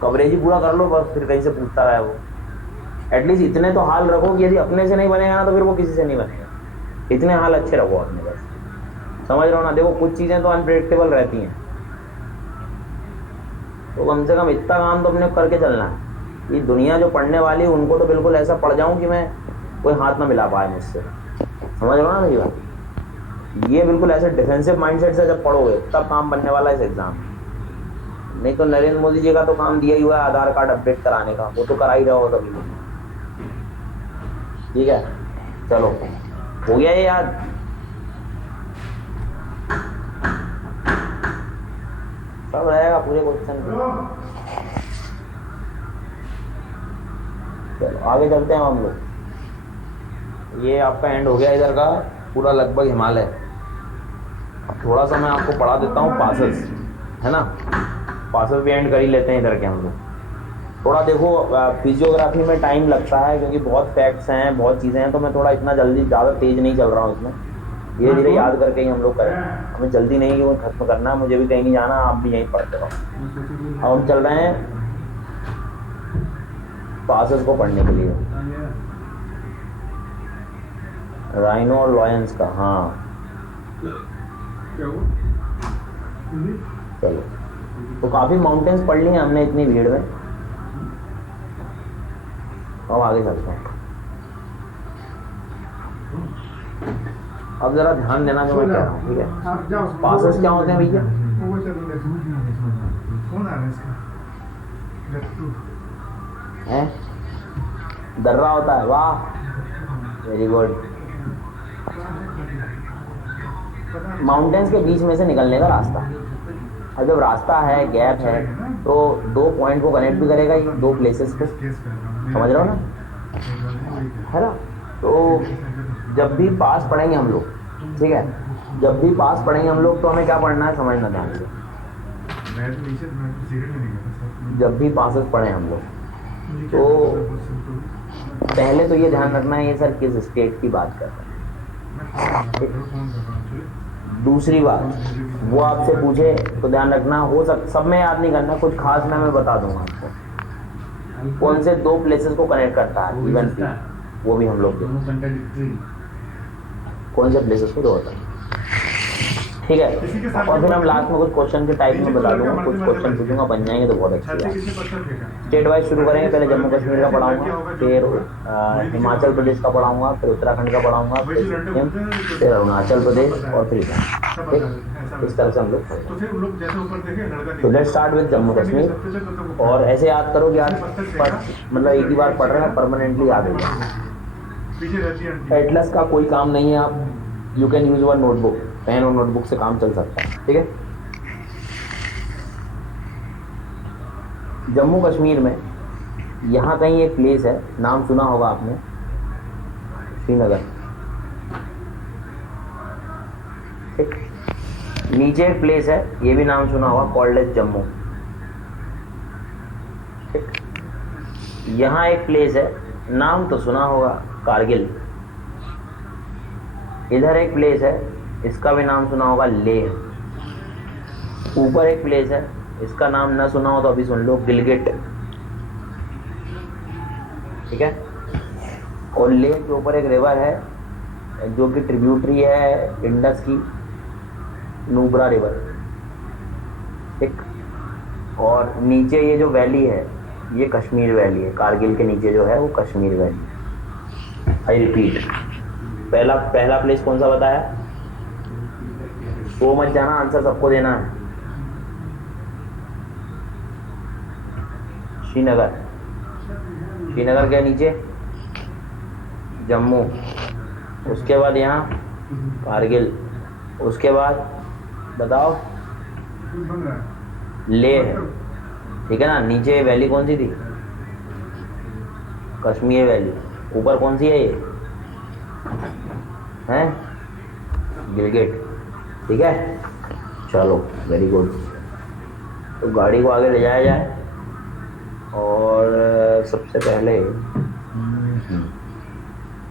कवरेज ही पूरा कर लो बस, फिर कहीं से पूछता रहा है वो। एटलीस्ट इतने तो हाल रखो कि यदि अपने से नहीं बनेगा ना, तो फिर वो किसी से नहीं बनेगा। इतने हाल अच्छे रखो अपने, बस समझ रहे हो ना? देखो, कुछ चीज़ें तो अनप्रेडिक्टेबल रहती हैं, तो कम से कम इतना काम तो अपने करके चलना है। ये दुनिया जो पढ़ने वाली है, उनको तो बिल्कुल ऐसा पढ़ जाऊं कि मैं कोई हाथ ना मिला पाए मुझसे। समझ रहे हो ना मेरी बात? ये बिल्कुल ऐसे डिफेंसिव माइंडसेट से जब पढ़ोगे तब काम बनने वाला है इस एग्जाम। नहीं तो नरेंद्र मोदी जी का तो काम दिया ही हुआ है आधार कार्ड अपडेट कराने का, वो तो करा ही रहो कभी। ठीक है, चलो हो गया ये याद? सब रहेगा पूरे क्वेश्चन। चलो आगे चलते हैं हम लोग। ये आपका एंड हो गया इधर का पूरा लगभग हिमालय। अब थोड़ा सा मैं आपको पढ़ा देता हूँ पासेस, है ना? पासेस भी एंड कर ही लेते हैं इधर के हम लोग। थोड़ा देखो, फिजियोग्राफी में टाइम लगता है क्योंकि बहुत फैक्ट्स हैं, बहुत चीज़ें हैं, तो मैं थोड़ा इतना जल्दी ज़्यादा तेज नहीं चल रहा हूँ इसमें। धीरे धीरे याद करके ही हम लोग करें, हमें जल्दी नहीं कि वो खत्म करना है। मुझे भी कहीं नहीं जाना, आप भी यहीं पढ़ते रहो। अब हम चल रहे हैं पासेस को पढ़ने के लिए। राइनो और लॉयंस का, हाँ चलो। तो काफ़ी माउंटेन्स पढ़ ली हैं हमने इतनी भीड़ में। अब आगे चलते हैं। अब जरा ध्यान देना जो मैं कह रहा हूँ, ठीक है? पासेस क्या होते हैं भैया? हैं? दर्रा होता है, वाह वेरी गुड। माउंटेन्स के बीच में से निकलने का रास्ता। और जब रास्ता है, गैप है, तो दो पॉइंट को कनेक्ट भी करेगा, ये दो प्लेसेस को, समझ रहे हो ना, है ना। तो जब भी पास पढ़ेंगे हम लोग, ठीक है, जब भी पास पढ़ेंगे हम लोग, तो हमें क्या पढ़ना है समझना ध्यान से। जब भी पासेस पढ़ें हम लोग, तो पहले तो ये ध्यान रखना है ये सर किस स्टेट की बात कर रहे हैं। दूसरी बात, वो आपसे पूछे तो ध्यान रखना, हो सब में याद नहीं करना, कुछ खास मैं बता दूंगा आपको कौन से दो प्लेसेस को कनेक्ट करता है इवन पी, वो भी हम लोग कौन से प्लेसेस को जोड़ता है, ठीक है। और फिर हम लास्ट में कुछ क्वेश्चन के टाइप में बता दूंगा, कुछ क्वेश्चन पूछूंगा, बन जाएंगे तो बहुत अच्छी बात। स्टेट वाइज शुरू करेंगे, पहले जम्मू कश्मीर का पढ़ाऊंगा, फिर हिमाचल प्रदेश का पढ़ाऊंगा, फिर उत्तराखंड का पढ़ाऊंगा, फिर अरुणाचल प्रदेश और फिर ठीक, इस तरह से हम लोग पढ़ेंगे। तो let's start with Jammu Kashmir. और ऐसे याद करो कि यार मतलब एक ही बार पढ़ रहे हैं, परमानेंटली याद हो जाए। एटलस का कोई काम नहीं है, आप you can use one notebook, pen और नोटबुक से काम चल सकता है, ठीक है। जम्मू कश्मीर में यहाँ कहीं एक प्लेस है, नाम सुना होगा आपने, श्रीनगर, ठीक। नीचे एक प्लेस है, ये भी नाम सुना होगा, कॉल्ड एज जम्मू, ठीक। यहाँ एक प्लेस है, नाम तो सुना होगा, कारगिल। इधर एक प्लेस है, इसका भी नाम सुना होगा, लेह। ऊपर एक प्लेस है, इसका नाम ना सुना हो तो अभी सुन लो, गिलगिट, ठीक है। और लेह के ऊपर एक रिवर है जो कि ट्रिब्यूटरी है इंडस की, नुब्रा रिवर, ठीक। और नीचे ये जो वैली है, ये कश्मीर वैली है, कारगिल के नीचे जो है वो कश्मीर वैली। आई रिपीट, पहला प्लेस कौन सा बताया, वो मत जाना, आंसर सबको देना है। श्रीनगर, श्रीनगर के नीचे जम्मू, उसके बाद यहाँ कारगिल, उसके बाद बताओ लेह, ठीक है ना। नीचे वैली कौन सी थी, कश्मीर वैली। ऊपर कौन सी है ये, हैं गिलगिट, ठीक है। चलो वेरी गुड। तो गाड़ी को आगे ले जाया जाए, और सबसे पहले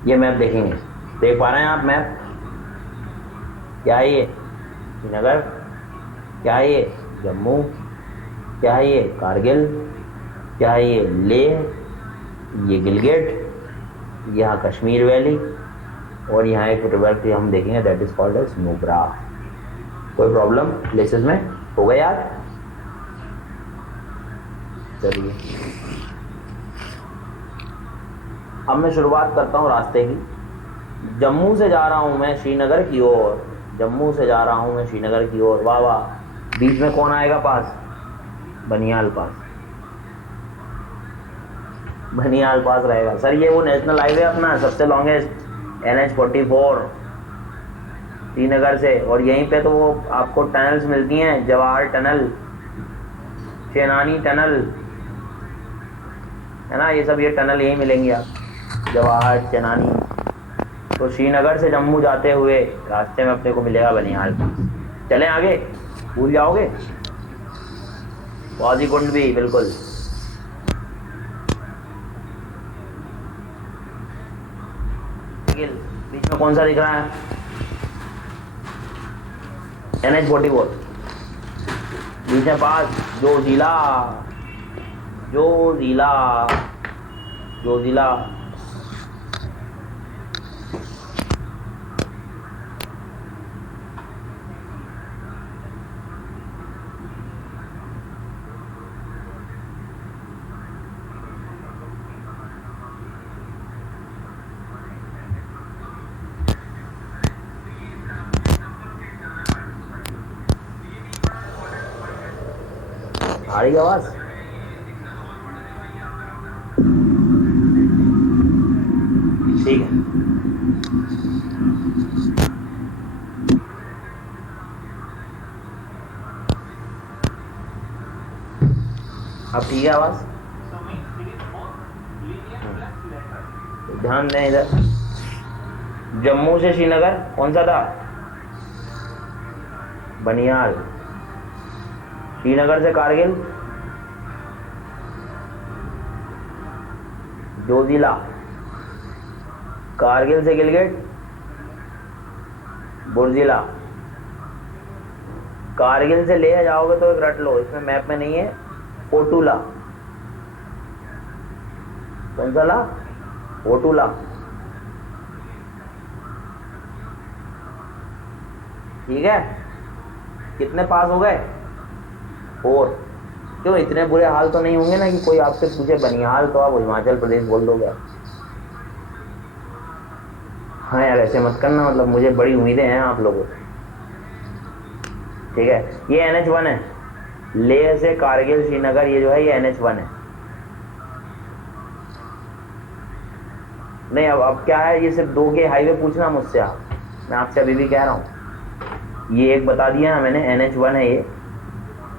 ये मैप देखेंगे। देख पा रहे हैं आप मैप, क्या है ये, श्रीनगर, क्या है ये, जम्मू, क्या है ये, कारगिल, क्या है ये, लेह, ये गिलगिट, यहाँ कश्मीर वैली, और यहाँ एक रिवर हम देखेंगे, that is called as Nubra. कोई प्रॉब्लम प्लेसेस में, हो गया याद। चलिए अब मैं शुरुआत करता हूँ रास्ते की। जम्मू से जा रहा हूँ मैं श्रीनगर की ओर, जम्मू से जा रहा हूँ मैं श्रीनगर की ओर। वाह वाह, बीच में कौन आएगा पास, बनियाल पास, बनियाल पास रहेगा। सर ये वो नेशनल हाईवे अपना सबसे लॉन्गेस्ट NH-44 श्रीनगर से, और यहीं पे तो वो आपको टनल्स मिलती हैं, जवाहर टनल, चेनानी टनल, है ना, ये सब ये टनल यहीं मिलेंगी आप, जवाहर, चेनानी। तो श्रीनगर से जम्मू जाते हुए रास्ते में अपने को मिलेगा बनिहाल। चलें आगे, भूल जाओगे, वाजी कुंड भी बिल्कुल। बीच में कौन सा दिख रहा है, NH-44, बीच में पास जोजिला, जोजिला, जोजिला। आ रही आवाज, ठीक है। अब ठीक है आवाज? ध्यान दें इधर। जम्मू से श्रीनगर कौन सा था? बनिहाल। श्रीनगर से कारगिल जोजिला। कारगिल से गिलगिट बुर्जिला। कारगिल से लेह जाओगे तो एक रट लो, इसमें मैप में नहीं है, पोटूला। कौन सा ला? पोटूला। ठीक है, कितने पास हो गए? 4। क्यों, इतने बुरे हाल तो नहीं होंगे ना कि कोई आपसे पूछे बनिहाल तो आप हिमाचल प्रदेश बोल दोगे? हाँ यार, ऐसे मत करना, मतलब मुझे बड़ी उम्मीदें हैं आप लोगों से। ठीक है, ये NH1 है, लेह से कारगिल श्रीनगर, ये जो है ये NH1 है। नहीं, अब क्या है, ये सिर्फ 2 के हाईवे पूछना मुझसे आप, मैं आपसे अभी भी कह रहा हूँ। ये एक बता दिया ना मैंने, NH1 है ये,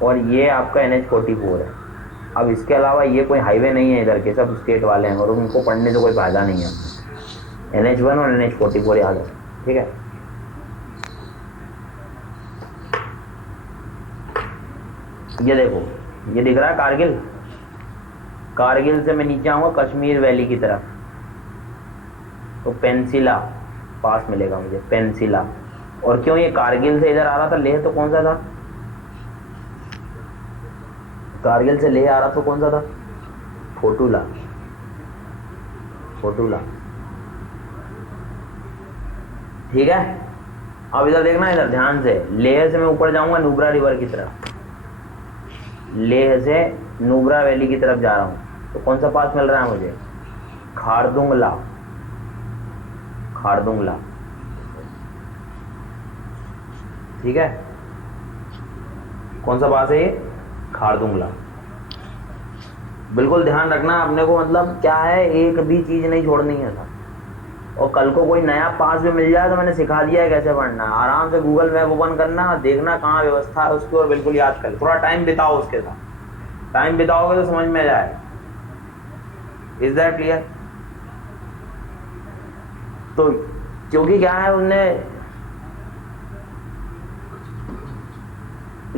और ये आपका NH44 है। अब इसके अलावा ये कोई हाईवे नहीं है इधर के, सब स्टेट वाले हैं और उनको पढ़ने से कोई फायदा नहीं है। NH1 और NH44 याद है, ठीक है। ये देखो, ये दिख रहा है कारगिल। कारगिल से मैं नीचे आऊँगा कश्मीर वैली की तरफ, तो पेंसिला पास मिलेगा मुझे, पेंसिला। और क्यों ये कारगिल से इधर आ रहा था, लेह तो कौन सा था? कारगिल से लेह आ रहा तो कौन सा था? फोटूला। फोटूला, ठीक है। अब इधर देखना, इधर ध्यान से। लेह से मैं ऊपर जाऊंगा नुब्रा रिवर की तरफ, लेह से नुब्रा वैली की तरफ जा रहा हूं, तो कौन सा पास मिल रहा है मुझे? खारदुंगला। खारदुंगला, ठीक है। कौन सा पास है ये? खारदुंगला। बिल्कुल ध्यान रखना अपने को, मतलब क्या है, एक भी चीज नहीं छोड़नी है था। और कल को कोई नया पास भी मिल जाए तो मैंने सिखा दिया है कैसे पढ़ना है। आराम से गूगल मैप ओपन करना, देखना कहाँ व्यवस्था है उसकी, और बिल्कुल याद कर, थोड़ा टाइम बिताओ उसके साथ। टाइम बिताओगे तो समझ में जाए। Is that clear? तो क्योंकि क्या है, उनने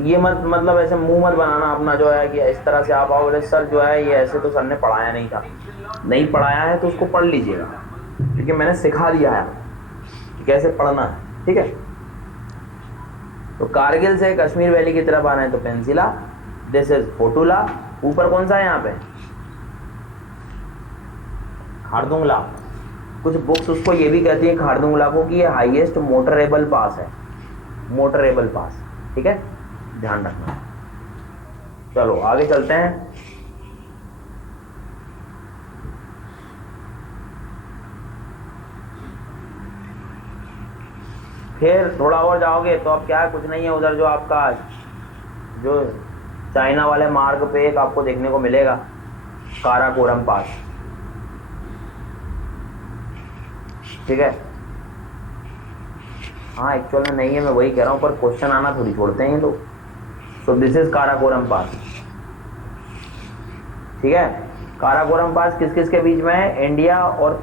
ये मत, मतलब ऐसे मुंह मत बनाना अपना जो है कि इस तरह से आप आओगे सर जो है ये ऐसे, तो सर ने पढ़ाया नहीं था। नहीं पढ़ाया है तो उसको पढ़ लीजिएगा, क्योंकि मैंने सिखा दिया है कि कैसे पढ़ना है, ठीक है। तो कारगिल से कश्मीर वैली की तरफ आना है तो पेंसिला, दिस इज फोटूला। ऊपर कौन सा है यहाँ पे? खारदुंगला। कुछ बुक्स उसको ये भी कहती है खारदुंगला को कि ये हाईएस्ट मोटरेबल पास है, मोटरेबल पास, ठीक है, ध्यान रखना। चलो आगे चलते हैं। फिर थोड़ा और जाओगे तो अब क्या है, कुछ नहीं है उधर, जो आपका जो चाइना वाले मार्ग पे एक आपको देखने को मिलेगा काराकोरम पास, ठीक है। हाँ एक्चुअल में नहीं है, मैं वही कह रहा हूँ, पर क्वेश्चन आना थोड़ी छोड़ते हैं ये लोग। सो दिस इज काराकोरम पास, ठीक है। काराकोरम पास किस किस के बीच में है? इंडिया और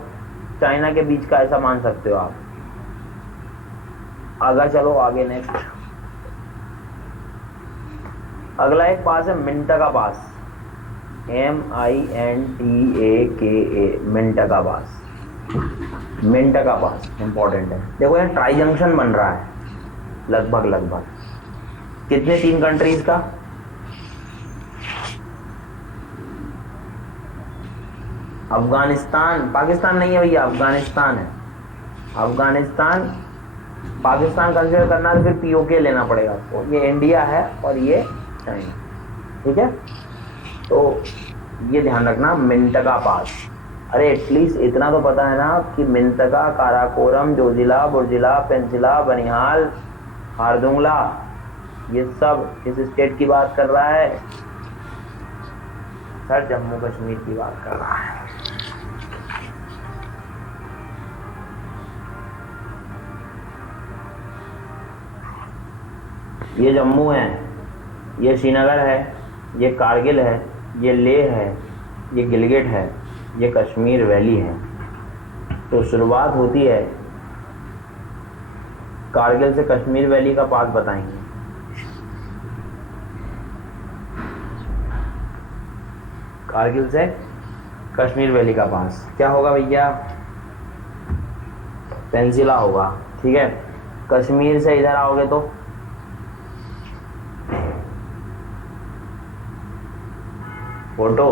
चाइना के बीच का, ऐसा मान सकते हो आप। आगे चलो, आगे नेक्स्ट। अगला एक पास है मिंटका पास, MINTAKA, मिंटका पास। मिंटका पास इंपॉर्टेंट है। देखो यहाँ ट्राई जंक्शन बन रहा है लगभग लगभग, कितने 3 कंट्रीज का? अफगानिस्तान, पाकिस्तान नहीं है भैया, अफगानिस्तान है। अफगानिस्तान, पाकिस्तान कंसिडर करना तो फिर POK लेना पड़ेगा आपको। ये इंडिया है और ये चाइना, ठीक है। तो ये ध्यान रखना, मिंटका पास। अरे एटलीस्ट इतना तो पता है ना कि मिंटका, काराकोरम, जोजिला, बुर्जिला, पेंसिला, बनिहाल, खारदुंगला, ये सब किस स्टेट की बात कर रहा है? सर जम्मू कश्मीर की बात कर रहा है। ये जम्मू है, ये श्रीनगर है, ये कारगिल है, ये लेह है, ये गिलगिट है, ये कश्मीर वैली है। तो शुरुआत होती है कारगिल से कश्मीर वैली का पास बताएंगे। कारगिल से कश्मीर वैली का पास क्या होगा भैया? पेंसिला होगा। ठीक है, कश्मीर से इधर आओगे तो फोटो,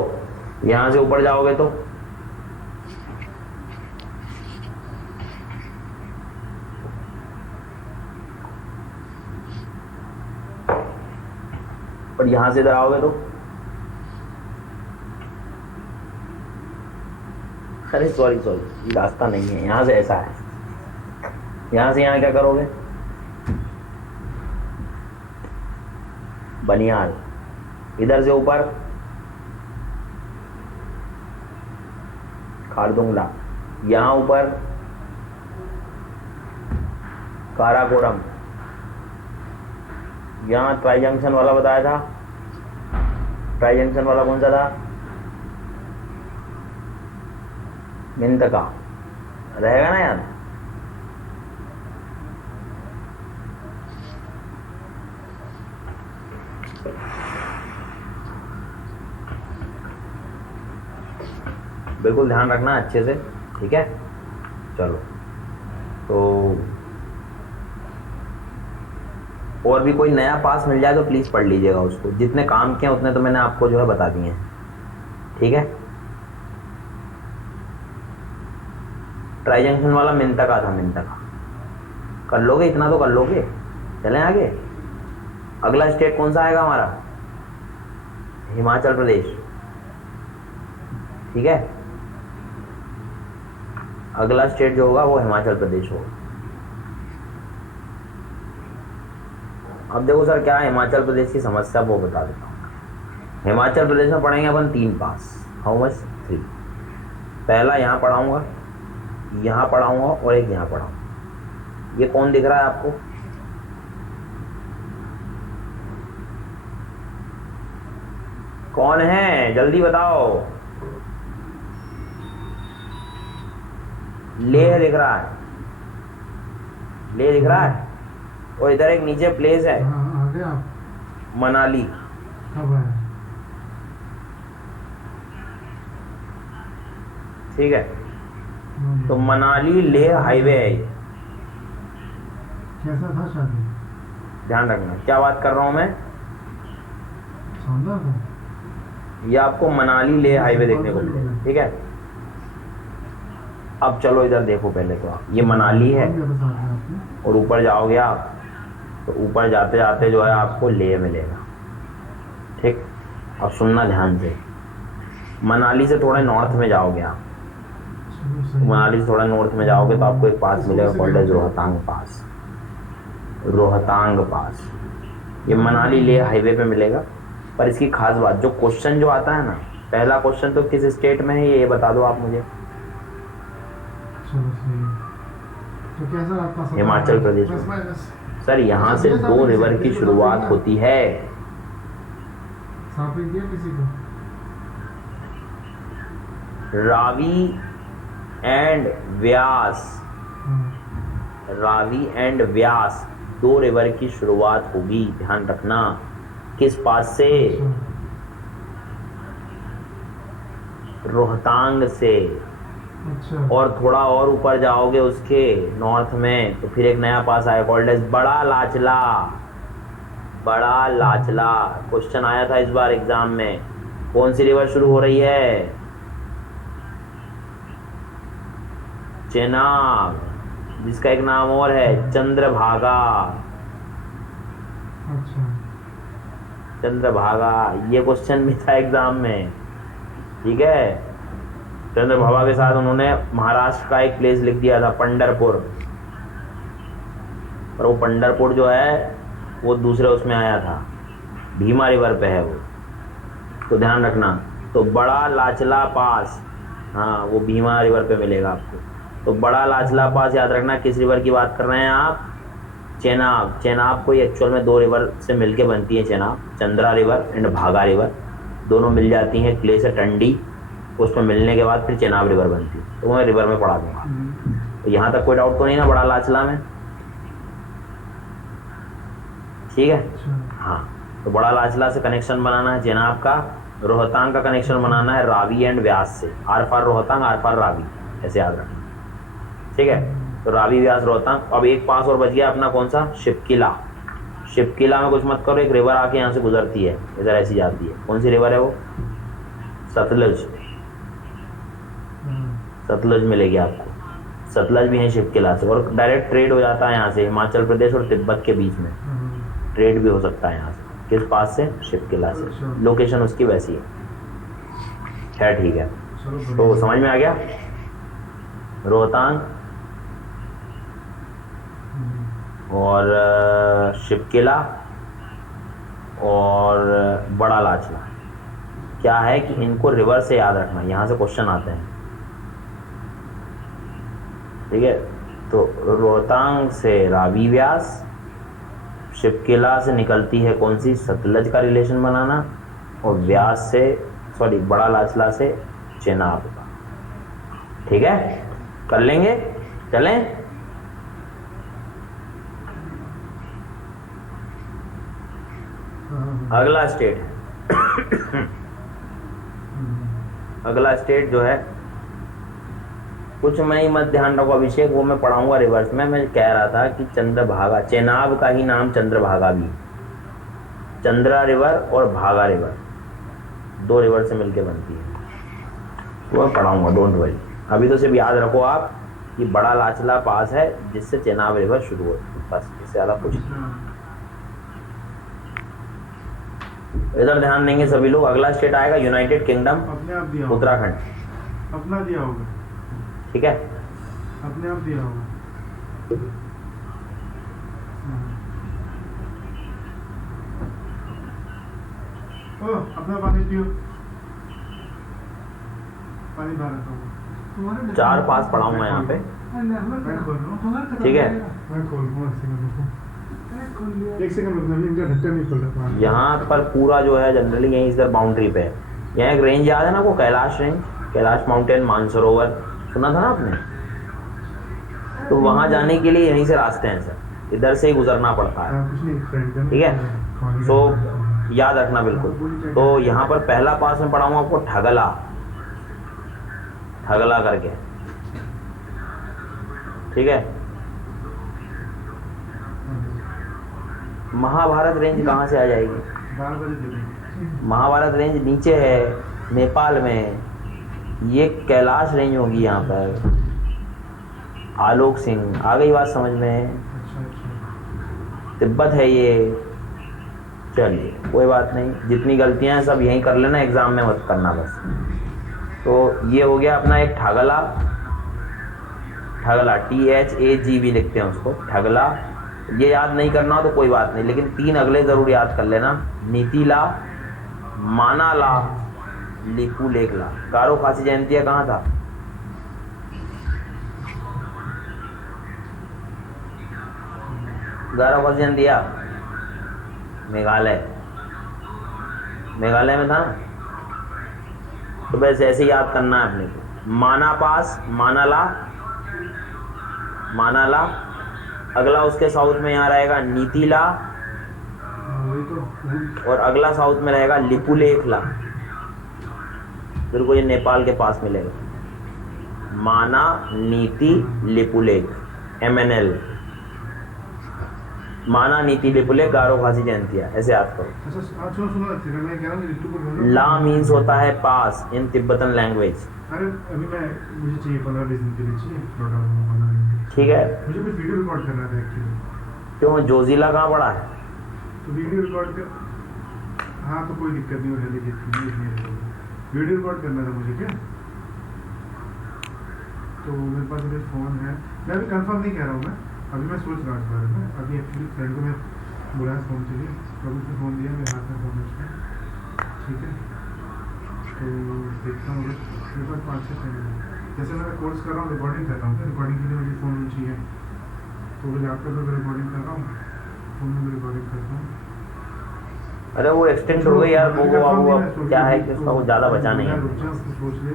यहां से ऊपर जाओगे तो और यहां से इधर आओगे तो अरे सॉरी ये रास्ता नहीं है, यहां से ऐसा है। यहां से यहां क्या करोगे? बनियाल। इधर से ऊपर खारदुंगला, यहां ऊपर काराकोरम, यहां ट्राई जंक्शन वाला बताया था। ट्राई जंक्शन वाला कौन सा था? मिंतका। रहेगा ना याद? बिल्कुल ध्यान रखना अच्छे से, ठीक है। चलो, तो और भी कोई नया पास मिल जाए तो प्लीज पढ़ लीजिएगा उसको। जितने काम किए उतने तो मैंने आपको जो है बता दिए हैं, ठीक है। ट्राई जंक्शन वाला मिंतका था, मिंतका। कर लोगे? इतना तो कर लोगे। चलें आगे। अगला स्टेट कौन सा आएगा हमारा? हिमाचल प्रदेश, ठीक है। अगला स्टेट जो होगा वो हिमाचल प्रदेश होगा। अब देखो सर, क्या है हिमाचल प्रदेश की समस्या वो बता देता हूँ। हिमाचल प्रदेश में पढ़ेंगे अपन 3 पास। How much? 3। पहला यहाँ पढ़ाऊंगा, यहाँ पढ़ाऊंगा और एक यहाँ पढ़ाऊंगा। ये कौन दिख रहा है आपको? कौन है? जल्दी बताओ। लेह दिख रहा है, लेह दिख रहा है। और इधर एक नीचे प्लेस है, आगे आप मनाली। कब है? ठीक है, तो मनाली लेह हाईवे है ये। कैसा था शादी? ध्यान रखना क्या बात कर रहा हूं मैं। शानदार था। ये आपको मनाली लेह हाईवे देखने को मिलेगा, ठीक है। अब चलो इधर देखो पहले तो आप, ये मनाली है और ऊपर जाओगे आप तो ऊपर जाते जाते जो है आपको लेह मिलेगा, ठीक। अब सुनना ध्यान से, मनाली से थोड़ा नॉर्थ में जाओगे आप, मनाली से थोड़ा नॉर्थ में जाओगे तो आपको एक पास मिलेगा, कॉल्ड है रोहतांग पास। रोहतांग पास ये मनाली लेह हाईवे पे मिलेगा। पर इसकी खास बात, जो क्वेश्चन जो आता है ना, पहला क्वेश्चन तो किस स्टेट में है ये बता दो आप मुझे। तो कैसा आपका सफर? हिमाचल प्रदेश में। सर यहाँ से 2 रिवर की शुरुआत होती है। साफी दिया किसी को? Ravi and Vyas, Ravi and Vyas 2 river की शुरुआत होगी, ध्यान रखना। किस पास से? रोहतांग से। अच्छा। और थोड़ा और ऊपर जाओगे उसके नॉर्थ में तो फिर एक नया पास आया, कॉल्ड एज बड़ा लाचला। बड़ा लाचला क्वेश्चन आया था इस बार एग्जाम में। कौन सी रिवर शुरू हो रही है? चेनाब, जिसका एक नाम और है चंद्रभागा। अच्छा। चंद्रभागा, ये क्वेश्चन भी था एग्जाम में, ठीक है। चंद्रभागा के साथ उन्होंने महाराष्ट्र का एक प्लेस लिख दिया था, पंढरपुर। पर वो पंढरपुर जो है वो दूसरे उसमें आया था, भीमा रिवर पे है वो, तो ध्यान रखना। तो बड़ा लाचला पास, हाँ वो भीमा रिवर पे मिलेगा आपको। तो बड़ा लाचला पास याद रखना, किस रिवर की बात कर रहे हैं आप? चेनाब। चेनाब को एक्चुअल में 2 रिवर से मिलके बनती है चेनाब, चंद्रा रिवर एंड भागा रिवर। दोनों मिल जाती हैं क्ले से टंडी, उसमें मिलने के बाद फिर चेनाब रिवर बनती है, तो मैं रिवर में पढ़ा दूंगा। तो यहाँ तक कोई डाउट तो नहीं ना बड़ा लाचला में? ठीक है। हाँ, तो बड़ा लाचला से कनेक्शन बनाना है चेनाब का, रोहतांग का कनेक्शन बनाना है रावी एंड व्यास से, आर पार रोहतांग आर पार रावी, ऐसे याद रखना। ठीक है, तो रावी व्यास रोहतांग। अब एक पास और बच गया अपना, कौन सा? शिवकिला। शिवकिला में कुछ मत करो, एक रिवर आके यहाँ से गुजरती है, इधर ऐसी जाती है। कौन सी रिवर है वो? सतलज। सतलज मिलेगी आपको, सतलज भी है शिवकिला से, और डायरेक्ट ट्रेड हो जाता है यहाँ से हिमाचल प्रदेश और तिब्बत के बीच में, ट्रेड भी हो सकता है यहाँ से। किस पास से? शिवकिला से, लोकेशन उसकी वैसी है। खैर ठीक है, तो समझ में आ गया? रोहतांग और शिवकिला और बड़ा लाचला, क्या है कि इनको रिवर से याद रखना, यहाँ से क्वेश्चन आते हैं। ठीक है, तो रोहतांग से रावी व्यास, शिवकिला से निकलती है कौन सी? सतलज का रिलेशन बनाना, और व्यास से बड़ा लाचला से चेनाब का। ठीक है, कर लेंगे, चलें। अगला स्टेट है अगला स्टेट जो है, कुछ में ही मत ध्यान रखो अभिषेक, वो मैं पढ़ाऊंगा रिवर्स में। मैं कह रहा था कि चंद्रभागा, चेनाब का ही नाम चंद्रभागा भी, चंद्रा रिवर और भागा रिवर, दो रिवर से मिलके बनती है, वो मैं पढ़ाऊंगा, डोंट वरी। अभी तो सिर्फ याद रखो आप कि बड़ा लाचला पास है जिससे चेनाब रिवर शुरू होती है, बस, इससे ज़्यादा कुछ। इधर ध्यान देंगे सभी लोग। अगला स्टेट आएगा यूनाइटेड किंगडम, उत्तराखंड, अपना दिया होगा। ठीक है, अपने आप दिया होगा। ओ, अपना पानी पियो, पानी बाहर रखा होगा। 4 पास पढ़ाऊंगा यहाँ पे, ठीक है। मैं खोल एक सेकंड रुकना, इनका ढक्कन नहीं खुल रहा। यहाँ पर पूरा जो है जनरली यहीं इधर बाउंड्री पे है। यहाँ एक रेंज याद है ना को, कैलाश रेंज, कैलाश माउंटेन, मानसरोवर, सुना था ना आपने? तो वहाँ जाने के लिए यहीं से रास्ते हैं सर, इधर से ही गुजरना पड़ता है। ठीक है, तो याद रखना बिल्कुल। तो यहाँ पर पहला पास में पढ़ाऊंगा आपको ठगला, ठगला करके, ठीक है। महाभारत रेंज कहाँ से आ जाएगी? महाभारत रेंज नीचे है नेपाल में, ये कैलाश रेंज होगी यहाँ पर। आलोक सिंह, आ गई बात समझ में? तिब्बत है ये। चलिए कोई बात नहीं, जितनी गलतियां हैं सब यहीं कर लेना, एग्जाम में मत करना बस। तो ये हो गया अपना एक ठगला, ठगला THAG भी लिखते हैं उसको, ठगला। ये याद नहीं करना हो तो कोई बात नहीं, लेकिन 3 अगले जरूर याद कर लेना, नीतिला, मानाला, लिपुलेखला। गारो खासी जयंतिया कहाँ था? गारो खासी जयंतिया मेघालय, मेघालय में था। तो बस ऐसे याद करना है अपने को। माना पास, मानाला, मानाला, अगला उसके साउथ में यहाँ रहेगा नीतिला, और अगला साउथ में रहेगा लिपुलेखला, फिर को ये नेपाल के पास मिलेगा। माना, नीति, लिपुलेख, MNL, माना, नीति, लिपुलेख, गारो खासी जयंतिया, ऐसे याद करो। ला मीन्स होता है पास इन तिब्बतन लैंग्वेज। अरे अभी मुझे चाहिए 15-20 दिन के लिए चाहिए, ठीक है। मुझे कुछ वीडियो रिकॉर्ड करना था एक्चुअली। क्यों, जोजिला कहाँ पड़ा है? तो वीडियो रिकॉर्ड कर, हाँ तो कोई दिक्कत नहीं हो, वीडियो रिकॉर्ड करना था मुझे, क्या? तो मेरे पास अभी फ़ोन है, मैं अभी कंफर्म नहीं कह रहा हूँ, मैं अभी मैं सोच रहा हूँ इस बारे में। अभी एक्चुअली फ्रेंड को मैं बुलाया फ़ोन के लिए, तो उसने फ़ोन दिया, मेरे हाथ में फ़ोन है उसका, ठीक है। तो देखता हूँ, मेरे पास 5-6 फ्रेंड है। जैसे मैं कोर्स कर रहा हूँ, रिकॉर्डिंग कर रहा हूँ, रिकॉर्डिंग के लिए मुझे फ़ोन चाहिए, तो मुझे लैपटॉप में रिकॉर्डिंग कर रहा हूँ, फ़ोन में रिकॉर्डिंग करता हूँ। अरे वो एक्सटेंड हो गई यार, वो अब क्या है कि उसका वो ज़्यादा बचा नहीं है। सोच ले,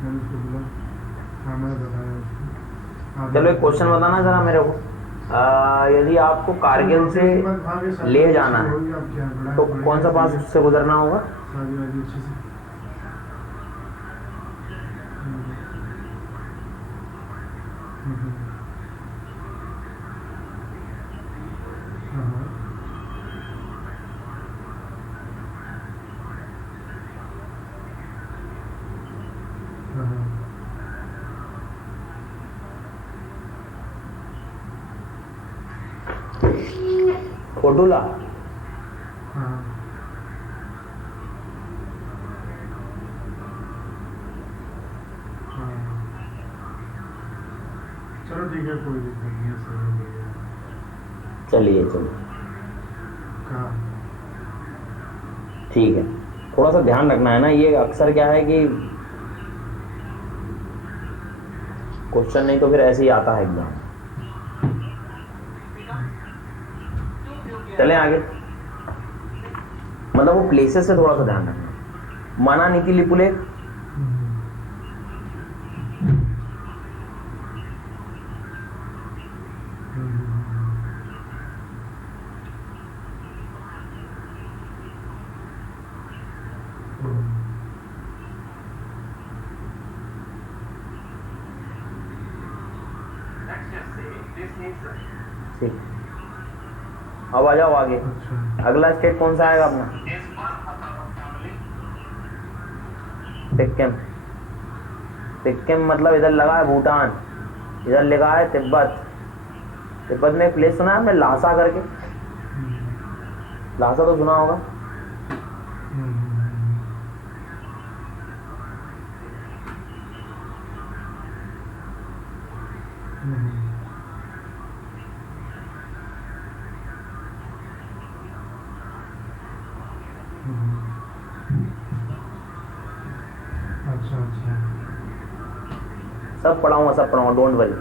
मैंने उसको बोला, हाँ मैंने बताया उसको। चलो एक क्वेश्चन बताना जरा मेरे को, यदि आपको कारगिल से ले जाना है तो कौन सा पास उससे गुजरना होगा? अच्छे से कोटुला। चलो ठीक है, कोई दिक्कत नहीं है, सही बढ़िया। चलिए चलिए कहाँ? ठीक है, थोड़ा सा ध्यान रखना है ना, ये अक्सर क्या है कि क्वेश्चन नहीं तो फिर ऐसे ही आता है एग्जाम। चलें आगे, मतलब वो प्लेसेस से थोड़ा सा ध्यान रखना। माना नीति लिपुले, ठीक, अब आ जाओ आगे। अच्छा, अगला स्टेट कौन सा आएगा अपना? सिक्किम। सिक्किम मतलब इधर लगा है भूटान, इधर लिखा है तिब्बत। तिब्बत में एक प्लेस सुना है आपने लासा करके? लासा तो सुना होगा। अच्छा अच्छा, सब पढ़ाऊंगा, डोंट वरी।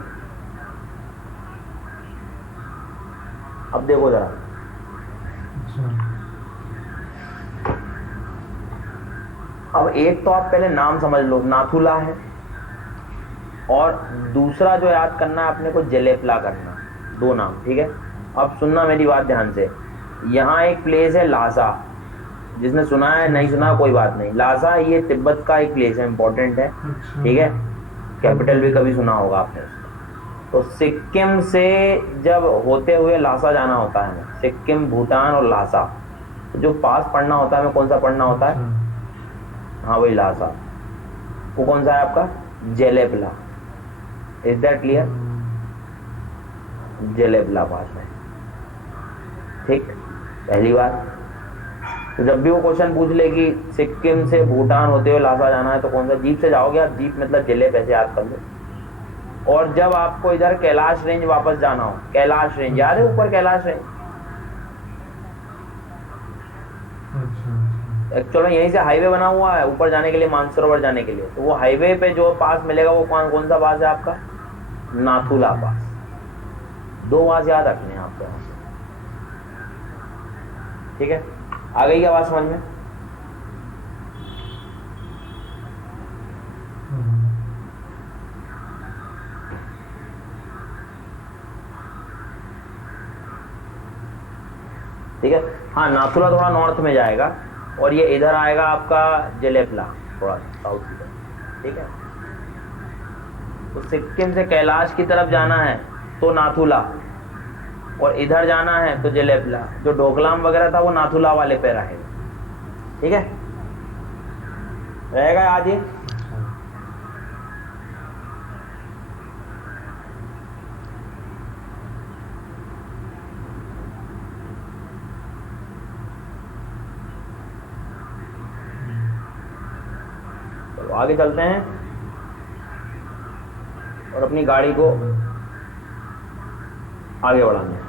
अब देखो जरा, अच्छा, अब एक तो आप पहले नाम समझ लो, नाथुला है, और दूसरा जो याद करना है अपने को जलेपला करना, दो नाम, ठीक है। अब सुनना मेरी बात ध्यान से, यहाँ एक प्लेस है लासा, जिसने सुना है नहीं सुना कोई बात नहीं। लासा ये तिब्बत का एक प्लेस है, इंपॉर्टेंट है, अच्छा, ठीक है। कैपिटल भी कभी सुना होगा आपने उसका। तो सिक्किम से जब होते हुए लासा जाना होता है, सिक्किम, भूटान और लासा, तो जो पास पढ़ना होता है, हमें कौन सा पढ़ना होता है? हाँ वही लासा। वो कौन सा है आपका? Jelep La. Is that clear? Jelep La pass है, ठीक। पहली बात, तो जब भी वो क्वेश्चन पूछ ले कि सिक्किम से भूटान होते हुए लासा जाना है तो कौन सा, जीप से जाओगे आप, जीप मतलब जेलेप, ऐसे याद कर लो। और जब आपको इधर कैलाश रेंज वापस जाना हो, कैलाश रेंज याद है, ऊपर कैलाश रेंज, अच्छा, एक्चुअली यहीं से हाईवे बना हुआ है ऊपर जाने के लिए, मानसरोवर जाने के लिए। तो वो हाईवे पे जो पास मिलेगा वो कौन सा पास है आपका? नाथुला पास। दो पास याद रखने हैं आपको यहाँ से, ठीक है। आ गई क्या बात समझ में? ठीक है। हाँ, नाथुला थोड़ा नॉर्थ में जाएगा और ये इधर आएगा आपका जलेपला, थोड़ा साउथ की तरफ, ठीक है। तो सिक्किम से कैलाश की तरफ जाना है तो नाथुला, और इधर जाना है तो जलेपला। जो डोकलाम वगैरह था वो नाथुला वाले पे रहेगा, ठीक है, रहेगा आज ये। चलो आगे चलते हैं और अपनी गाड़ी को आगे बढ़ाते हैं।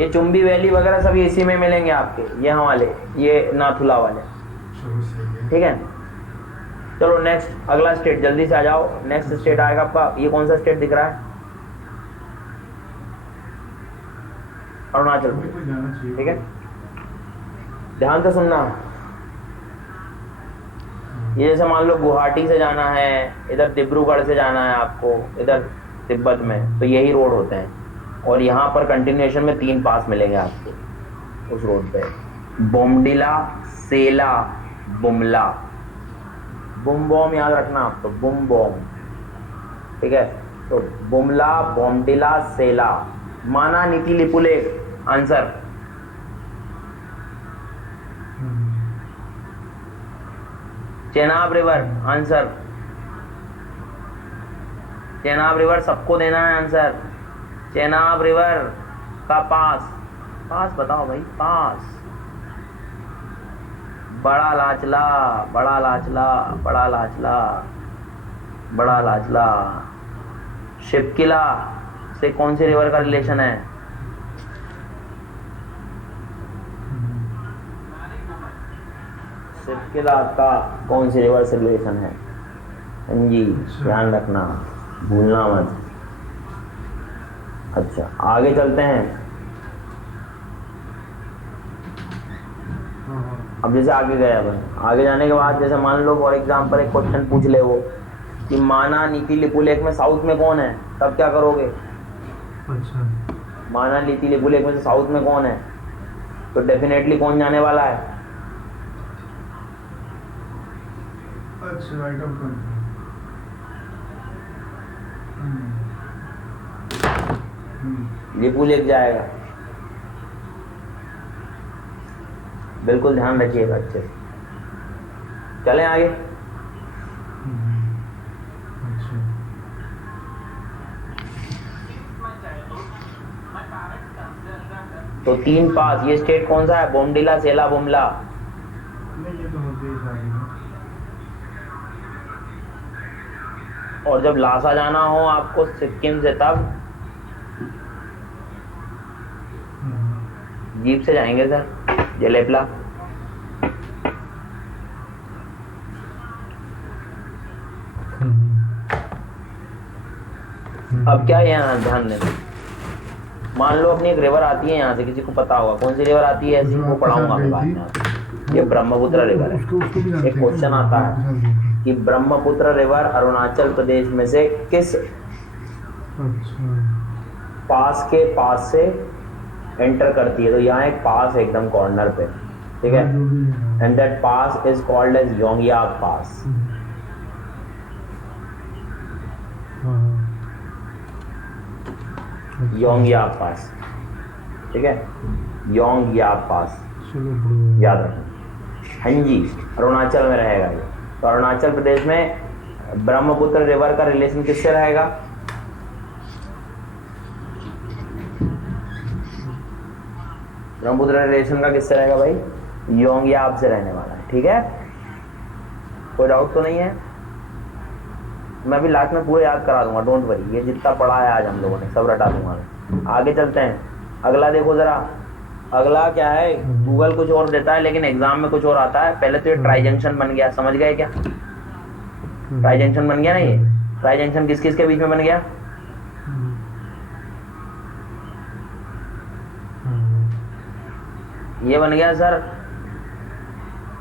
ये चुंबी वैली वगैरह सब इसी में मिलेंगे आपके, ये हमारे, ये नाथुला वाले, ठीक है। चलो नेक्स्ट, अगला स्टेट, जल्दी से आ जाओ। नेक्स्ट स्टेट आएगा आपका, ये कौन सा स्टेट दिख रहा है? अरुणाचल अभी प्रदेश। कोई जाना चाहिए। ठीक है, ध्यान से सुनना। ये जैसे मान लो गुवाहाटी से जाना है, इधर डिब्रूगढ़ से जाना है आपको, इधर तिब्बत में, तो यही रोड होते हैं। और यहाँ पर कंटिन्यूएशन में 3 पास मिलेंगे आपको उस रोड पे, बोमडिला, सेला, बुमला। बुम बॉम याद रखना आप, तो बुम बॉम। ठीक है, तो बुमला, बोमडिला, सेला। माना, नीति, Lipulekh. Answer Chenab river. Answer Chenab river, सबको देना है आंसर। चेनाब रिवर का पास, पास बताओ भाई, पास। बड़ा लाचला, बड़ा लाचला, बड़ा लाचला, बड़ा लाचला। शिवकिला से कौन सी रिवर का रिलेशन है? शिवकिला का कौन सी रिवर से रिलेशन है? हाँ जी, ध्यान रखना, भूलना मत। अच्छा, आगे चलते हैं। अब जैसे आगे गया भाई, आगे जाने के बाद जैसे मान लो फॉर एग्जांपल एक क्वेश्चन पूछ ले वो कि माना, नीति, लिपुलेख में साउथ में कौन है, तब क्या करोगे? अच्छा, माना, नीति, लिपुलेख में से साउथ में कौन है, तो डेफिनेटली कौन जाने वाला है? अच्छा, आइटम कौन? लिपुलेख जाएगा। बिल्कुल ध्यान रखिएगा अच्छे से। चलें आगे। अच्छा, तो 3 पास, ये स्टेट कौन सा है? बोमडिला, सेला, बुमला। नहीं ये तो मध्य प्रदेश आ गया। और जब लासा जाना हो आपको सिक्किम से, तब जीप से जाएंगे सर, जलेपला। अब क्या है यहाँ ध्यान देना, मान लो अपनी एक रिवर आती है यहाँ से, किसी को पता होगा कौन सी रिवर आती है ऐसी, वो पढ़ाऊंगा मैं बाद में। ये ब्रह्मपुत्र रिवर है। एक क्वेश्चन आता है कि ब्रह्मपुत्र रिवर अरुणाचल प्रदेश में से किस पास के पास से एंटर करती है? तो यहाँ एक पास है एकदम कॉर्नर पे, ठीक है, and that pass is called as Yongyak pass. Yongyak pass, ठीक है, योंगयाक पास, याद रखना। हाँ जी, अरुणाचल में रहेगा ये। तो अरुणाचल प्रदेश में ब्रह्मपुत्र रिवर का रिलेशन किससे रहेगा? ब्रह्मपुत्र रिलेशन का किससे रहेगा भाई? योंगयाक से रहने वाला है। ठीक है, कोई डाउट तो नहीं है? मैं भी लास्ट में पूरे याद करा दूंगा, डोंट वरी। ये जितना पढ़ा है आज हम लोगों ने सब रटा दूंगा मैं। आगे चलते हैं, अगला देखो जरा। अगला क्या है? गूगल कुछ और देता है लेकिन एग्जाम में कुछ और आता है। पहले तो ये ट्राई जंक्शन बन गया, समझ गए क्या? ट्राई जंक्शन बन गया ना ये। ट्राई जंक्शन किस किस के बीच में बन गया? ये बन गया sir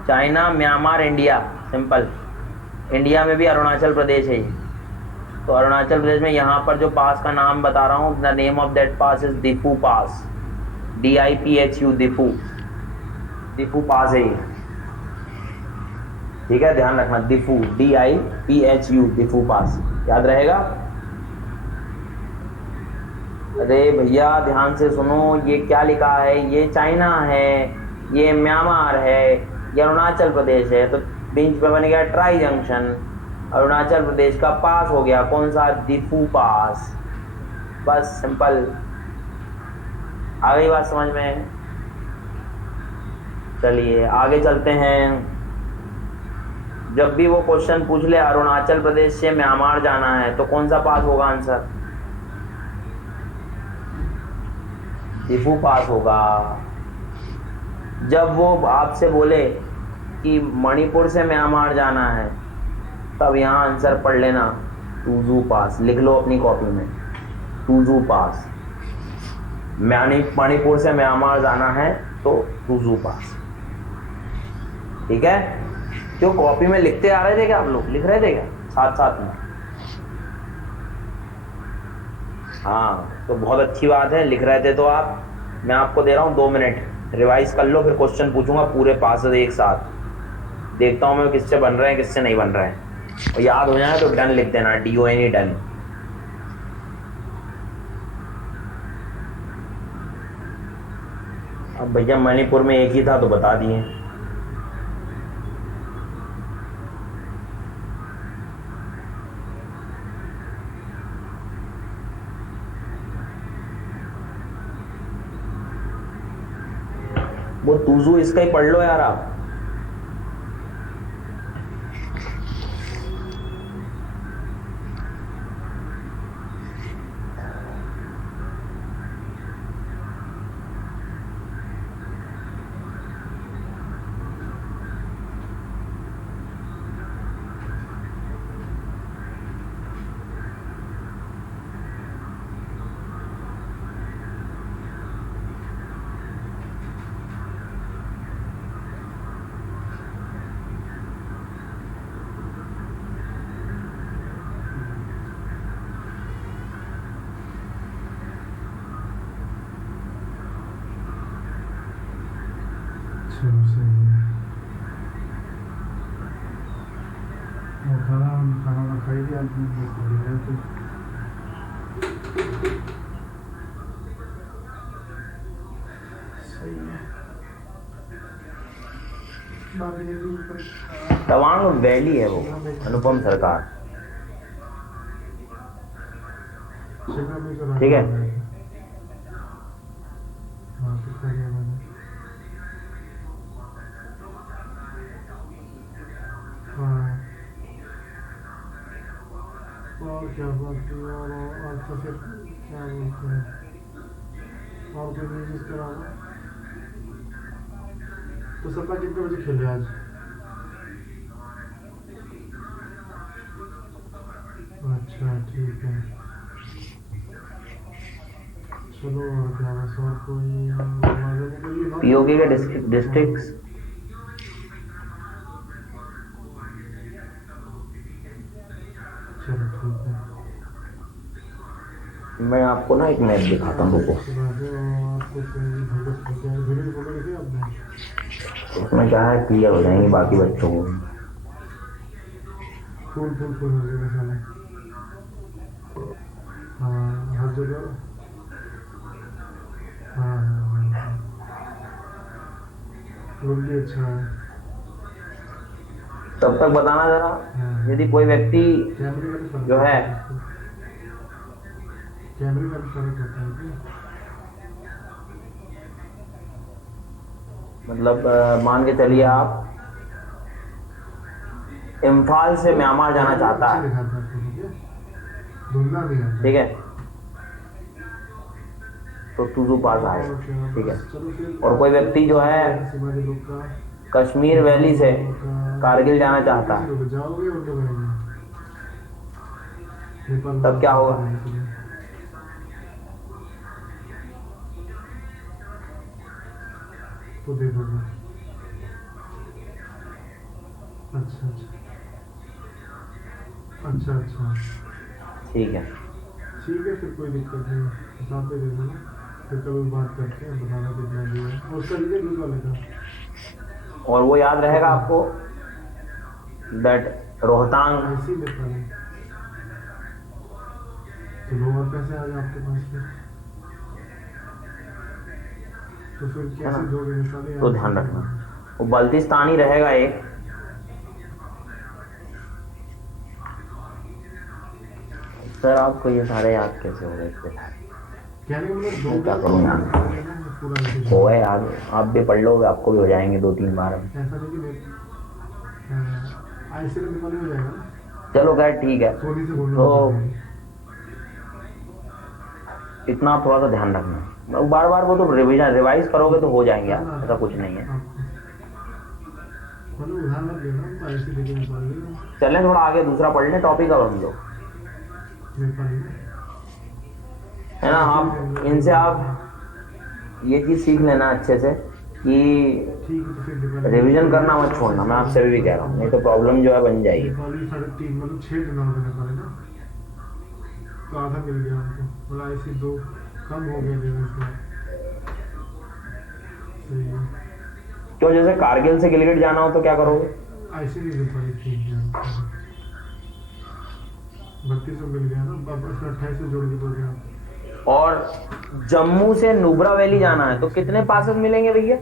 China, Myanmar, India. Simple. India में भी अरुणाचल प्रदेश है। तो अरुणाचल प्रदेश में यहाँ पर जो पास का नाम बता रहा हूँ, the name of that pass is Diphu pass, DIPHU, Diphu. Diphu pass है ये, ठीक है, ध्यान रखना। दिफू, DIPHU, दिफू पास, याद रहेगा। अरे भैया ध्यान से सुनो, ये क्या लिखा है? ये चाइना है, ये म्यांमार है, ये अरुणाचल प्रदेश है। तो बीच पे बन गया ट्राई जंक्शन, अरुणाचल प्रदेश का पास हो गया कौन सा? दिफू पास। बस सिंपल, आ गई बात समझ में? चलिए आगे चलते हैं। जब भी वो क्वेश्चन पूछ ले अरुणाचल प्रदेश से म्यांमार जाना है, तो कौन सा पास होगा आंसर? दिफू पास होगा। जब वो आपसे बोले कि मणिपुर से म्यांमार जाना है, तब यहाँ आंसर पढ़ लेना, टूजू पास। लिख लो अपनी कॉपी में, टूजू पास। मणिपुर से म्यांमार जाना है तो तुजू पास। ठीक है, क्यों कॉपी में लिखते आ रहे थे क्या? आप लोग लिख रहे थे क्या साथ साथ में? हाँ, तो बहुत अच्छी बात है, लिख रहे थे तो आप। मैं आपको दे रहा हूँ 2 मिनट, रिवाइज कर लो, फिर क्वेश्चन पूछूंगा पूरे पास से एक साथ। देखता हूँ मैं किससे बन रहे हैं किससे नहीं बन रहे हैं, और याद हो जाए तो डन लिख देना, DONE डन। अब भैया मणिपुर में एक ही था तो बता दिए। वो तुजू इसका ही पढ़ लो यार आप। चलो सही है। वो खाना खाई दिया आदमी तो सही है। तवांग वैली है वो, अनुपम सरकार। ठीक है, हाँ कितना गया मैंने। हाँ और क्या बात है और तो फिर क्या बोलते हैं और कोई न्यूज़ इस तरह का? तो सपना कितने बजे खेले आज? अच्छा ठीक है, चलो और क्या बस और कोई POK के डिस्ट्रिक्ट्स चलो ठीक है। मैं आपको ना एक मैप दिखाता हूँ, रुको। उसमें क्या है, क्लियर हो जाएंगे बाकी बच्चों को। फूल फूल फूल हो जाएगा साले। हाँ हर जगह। हाँ हाँ हाँ फूल भी अच्छा है। तब तक बताना जरा, यदि कोई व्यक्ति कैमरे का भी फर्क जो है कैमरे का भी फर्क होता है क्या? मतलब मान के चलिए आप इम्फाल से म्यांमार जाना चाहता है, ठीक है, तो तुजू पास आए, ठीक है। और कोई व्यक्ति जो है कश्मीर वैली से कारगिल जाना चाहता है, तब क्या होगा? तो दे दोगे। अच्छा अच्छा अच्छा अच्छा ठीक है। ठीक है, फिर कोई दिक्कत नहीं, हिसाब पे दे देना, फिर कभी बात करते हैं, बताना कितना जो है। और उसका लीजिए दूध वाले का, और वो याद रहेगा आपको दैट रोहतांग ऐसे ही लेता है। तो 2 और पैसे आ जाए आपके पास में, तो फिर कैसे दोगे? निकाले तो ध्यान रखना, वो बल्तिस्तानी रहेगा एक। सर आपको ये सारे याद कैसे हो गए? क्या करूँ यार, हो गए याद, आप भी पढ़ लो, आपको भी हो जाएंगे 2-3 बार। ऐसा नहीं कि ऐसे तो निकाल हो जाएगा। चलो खैर ठीक है, सोनी से बोलना तो इतना आप थोड़ा सा ध्यान रखना, बार बार वो तो रिवाइज करोगे तो हो जाएंगे आप, ऐसा कुछ नहीं है। चलें थोड़ा आगे, दूसरा पढ़ लें टॉपिक अब हम लोग, है ना। आप इनसे आप ये चीज़ सीख लेना अच्छे से कि ठीक है, तो फिर दिवाली रिवीजन करना मत छोड़ना, मैं आपसे भी कह रहा हूँ, नहीं तो प्रॉब्लम जो है बन जाएगी। दीपावली 3.5 मतलब 6 दिन और देने पड़ेगा, तो आधा मिल गया हमको, मतलब ऐसे 2 कम हो गया देने से। सही है, तो जैसे कारगिल से गिलगित जाना हो तो क्या करोगे? ऐसे नहीं दीपावली ठीक है, 3200 मिल गया ना, वापस 28 जोड़ के दो गया। और जम्मू से नुब्रा वैली जाना है तो कितने पासेस मिलेंगे भैया?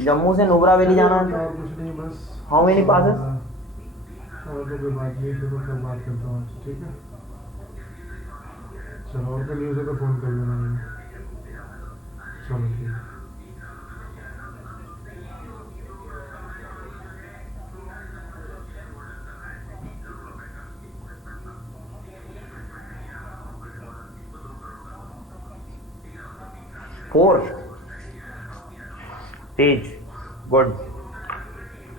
जम्मू से नुब्रा वैली जाना है और कुछ नहीं, बस हाउ मेनी पासेस? और तो कोई बात नहीं, फिर मैं बात करता हूँ आपसे, ठीक है? चलो, और कोई न्यूज़ है तो फ़ोन कर लेना मुझे। चलो ठीक है। फोर तेज, गुड।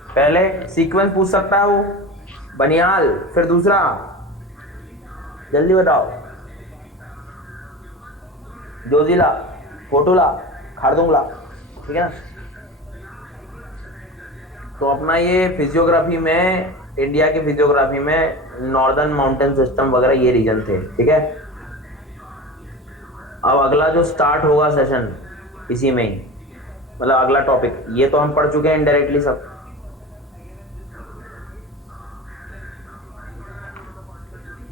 पहले सीक्वेंस पूछ सकता है वो, बनियाल, फिर दूसरा, जल्दी बताओ। जोजिला, फोटुला, खारदुंगला, ठीक है ना? तो अपना ये फिजियोग्राफी में, इंडिया की फिजियोग्राफी में नॉर्दर्न माउंटेन सिस्टम वगैरह ये रीजन थे, ठीक है? अब अगला जो स्टार्ट होगा सेशन इसी में ही, मतलब अगला टॉपिक, ये तो हम पढ़ चुके हैं इनडायरेक्टली सब।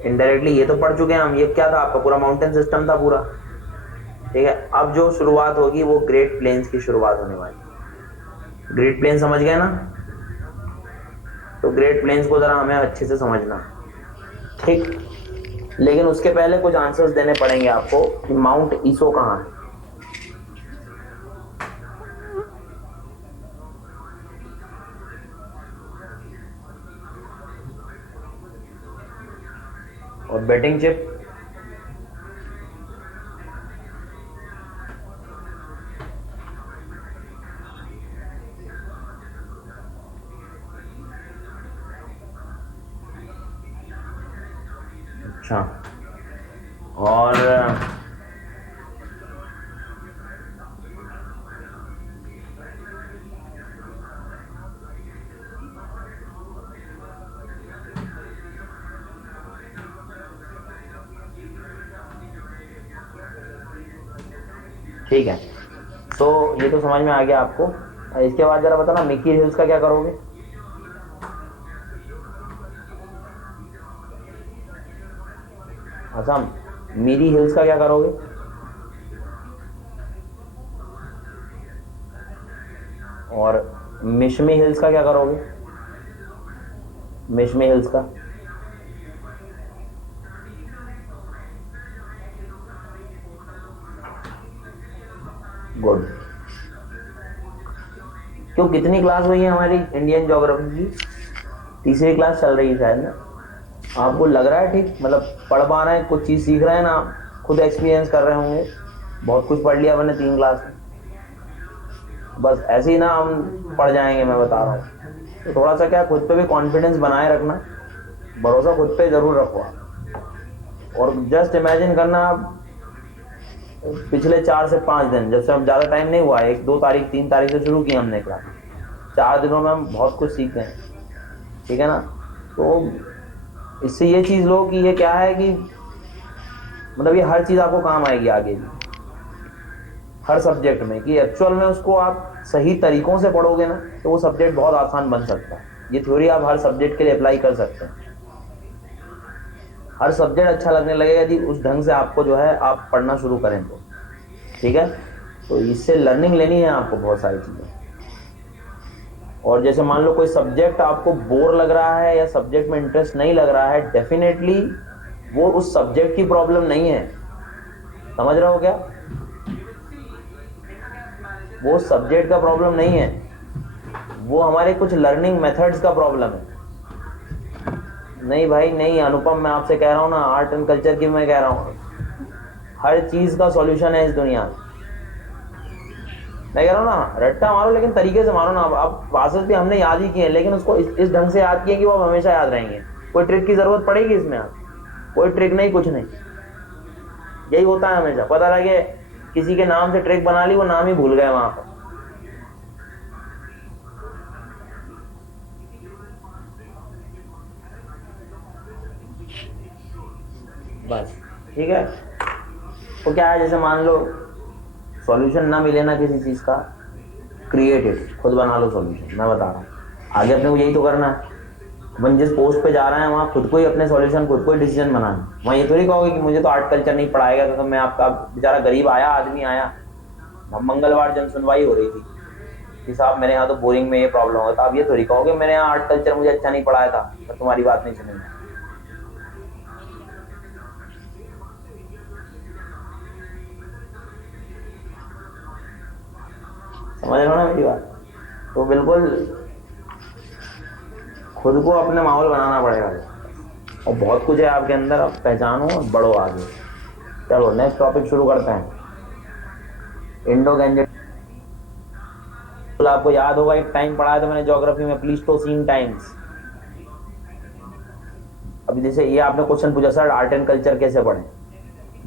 इनडायरेक्टली ये तो पढ़ चुके हैं हम, ये क्या था आपका? पूरा माउंटेन सिस्टम था पूरा, ठीक है? अब जो शुरुआत होगी वो ग्रेट प्लेन्स की शुरुआत होने वाली। ग्रेट प्लेन समझ गए ना? तो ग्रेट प्लेन्स को जरा हमें अच्छे से समझना, ठीक? लेकिन उसके पहले कुछ आंसर्स देने पड़ेंगे आपको कि माउंट ईसो कहाँ है। और बैटिंग चिप, अच्छा, और ठीक है, तो ये तो समझ में आ गया आपको। इसके बाद जरा बताना मिकी हिल्स का क्या करोगे? असम, मीरी हिल्स का क्या करोगे? और मिशमी हिल्स का क्या करोगे? मिशमी हिल्स का गुड। क्यों, कितनी क्लास हुई है हमारी इंडियन ज्योग्राफी की? तीसरी क्लास चल रही है शायद ना? आपको लग रहा है ठीक, मतलब पढ़ पा रहे हैं, कुछ चीज़ सीख रहे हैं ना? खुद एक्सपीरियंस कर रहे होंगे, बहुत कुछ पढ़ लिया मैंने 3 क्लास में। बस ऐसे ही ना हम पढ़ जाएंगे, मैं बता रहा हूँ। तो थोड़ा सा क्या, खुद पे भी कॉन्फिडेंस बनाए रखना, भरोसा खुद पे ज़रूर रखो आप। और जस्ट इमेजिन करना, आप पिछले 4 से 5 दिन, जब से हम ज़्यादा टाइम नहीं हुआ, 1, 2 तारीख 3 तारीख से शुरू की हमने क्लास, 4 दिनों में हम बहुत कुछ सीखे हैं, ठीक है ना? तो इससे ये चीज़ लो कि ये क्या है कि मतलब ये हर चीज़ आपको काम आएगी आगे भी, हर सब्जेक्ट में, कि एक्चुअल में उसको आप सही तरीक़ों से पढ़ोगे ना तो वो सब्जेक्ट बहुत आसान बन सकता है। ये थ्योरी आप हर सब्जेक्ट के लिए अप्लाई कर सकते हैं। हर सब्जेक्ट अच्छा लगने लगेगा यदि उस ढंग से आपको जो है आप पढ़ना शुरू करें तो, ठीक है? तो इससे लर्निंग लेनी है आपको बहुत सारी चीज़ें। और जैसे मान लो कोई सब्जेक्ट आपको बोर लग रहा है या सब्जेक्ट में इंटरेस्ट नहीं लग रहा है, डेफिनेटली वो उस सब्जेक्ट की प्रॉब्लम नहीं है, समझ रहे हो क्या? वो सब्जेक्ट का प्रॉब्लम नहीं है, वो हमारे कुछ लर्निंग मेथड्स का प्रॉब्लम है। नहीं भाई नहीं अनुपम, मैं आपसे कह रहा हूँ ना, आर्ट एंड कल्चर की मैं कह रहा हूँ, हर चीज़ का सॉल्यूशन है इस दुनिया में। मैं कह रहा हूँ ना, रट्टा मारो लेकिन तरीके से मारो ना। अब क्लासेस भी हमने याद ही किए हैं, लेकिन उसको इस ढंग से याद किए कि वो हमेशा याद रहेंगे। कोई ट्रिक की जरूरत पड़ेगी इसमें? आप कोई ट्रिक नहीं, कुछ नहीं, यही होता है हमेशा। पता लगे किसी के नाम से ट्रिक बना ली, वो नाम ही भूल गए वहां पर। बस ठीक है। तो क्या है, जैसे मान लो सॉल्यूशन ना मिले ना किसी चीज का, क्रिएट इट, खुद बना लो सॉल्यूशन। मैं बता रहा हूँ आगे अपने को यही तो करना है। अपन जिस पोस्ट पे जा रहे हैं वहाँ खुद को ही अपने सॉल्यूशन, खुद को ही डिसीजन बनाना। वहाँ ये थोड़ी कहोगे कि मुझे तो आर्ट कल्चर नहीं पढ़ाएगा, तो मैं आपका बेचारा गरीब आया आदमी आया, मंगलवार जन सुनवाई हो रही थी कि साहब मेरे यहाँ तो बोरिंग में ये प्रॉब्लम होता, आप ये थोड़ी कहोगे मेरे यहाँ आर्ट कल्चर मुझे अच्छा नहीं पढ़ाया था, मैं तुम्हारी बात नहीं सुनूंगा। समझ रहे हो ना मेरी बात? तो बिल्कुल खुद को अपने माहौल बनाना पड़ेगा, और बहुत कुछ है आपके अंदर, अब पहचानो और बढ़ो आगे। चलो नेक्स्ट टॉपिक शुरू करते हैं। इंडो गैंजेट। आपको याद होगा एक टाइम पढ़ाया था मैंने ज्योग्राफी में, प्लीस्टोसीन टाइम्स। अभी जैसे ये आपने क्वेश्चन पूछा सर आर्ट एंड कल्चर कैसे पढ़ें,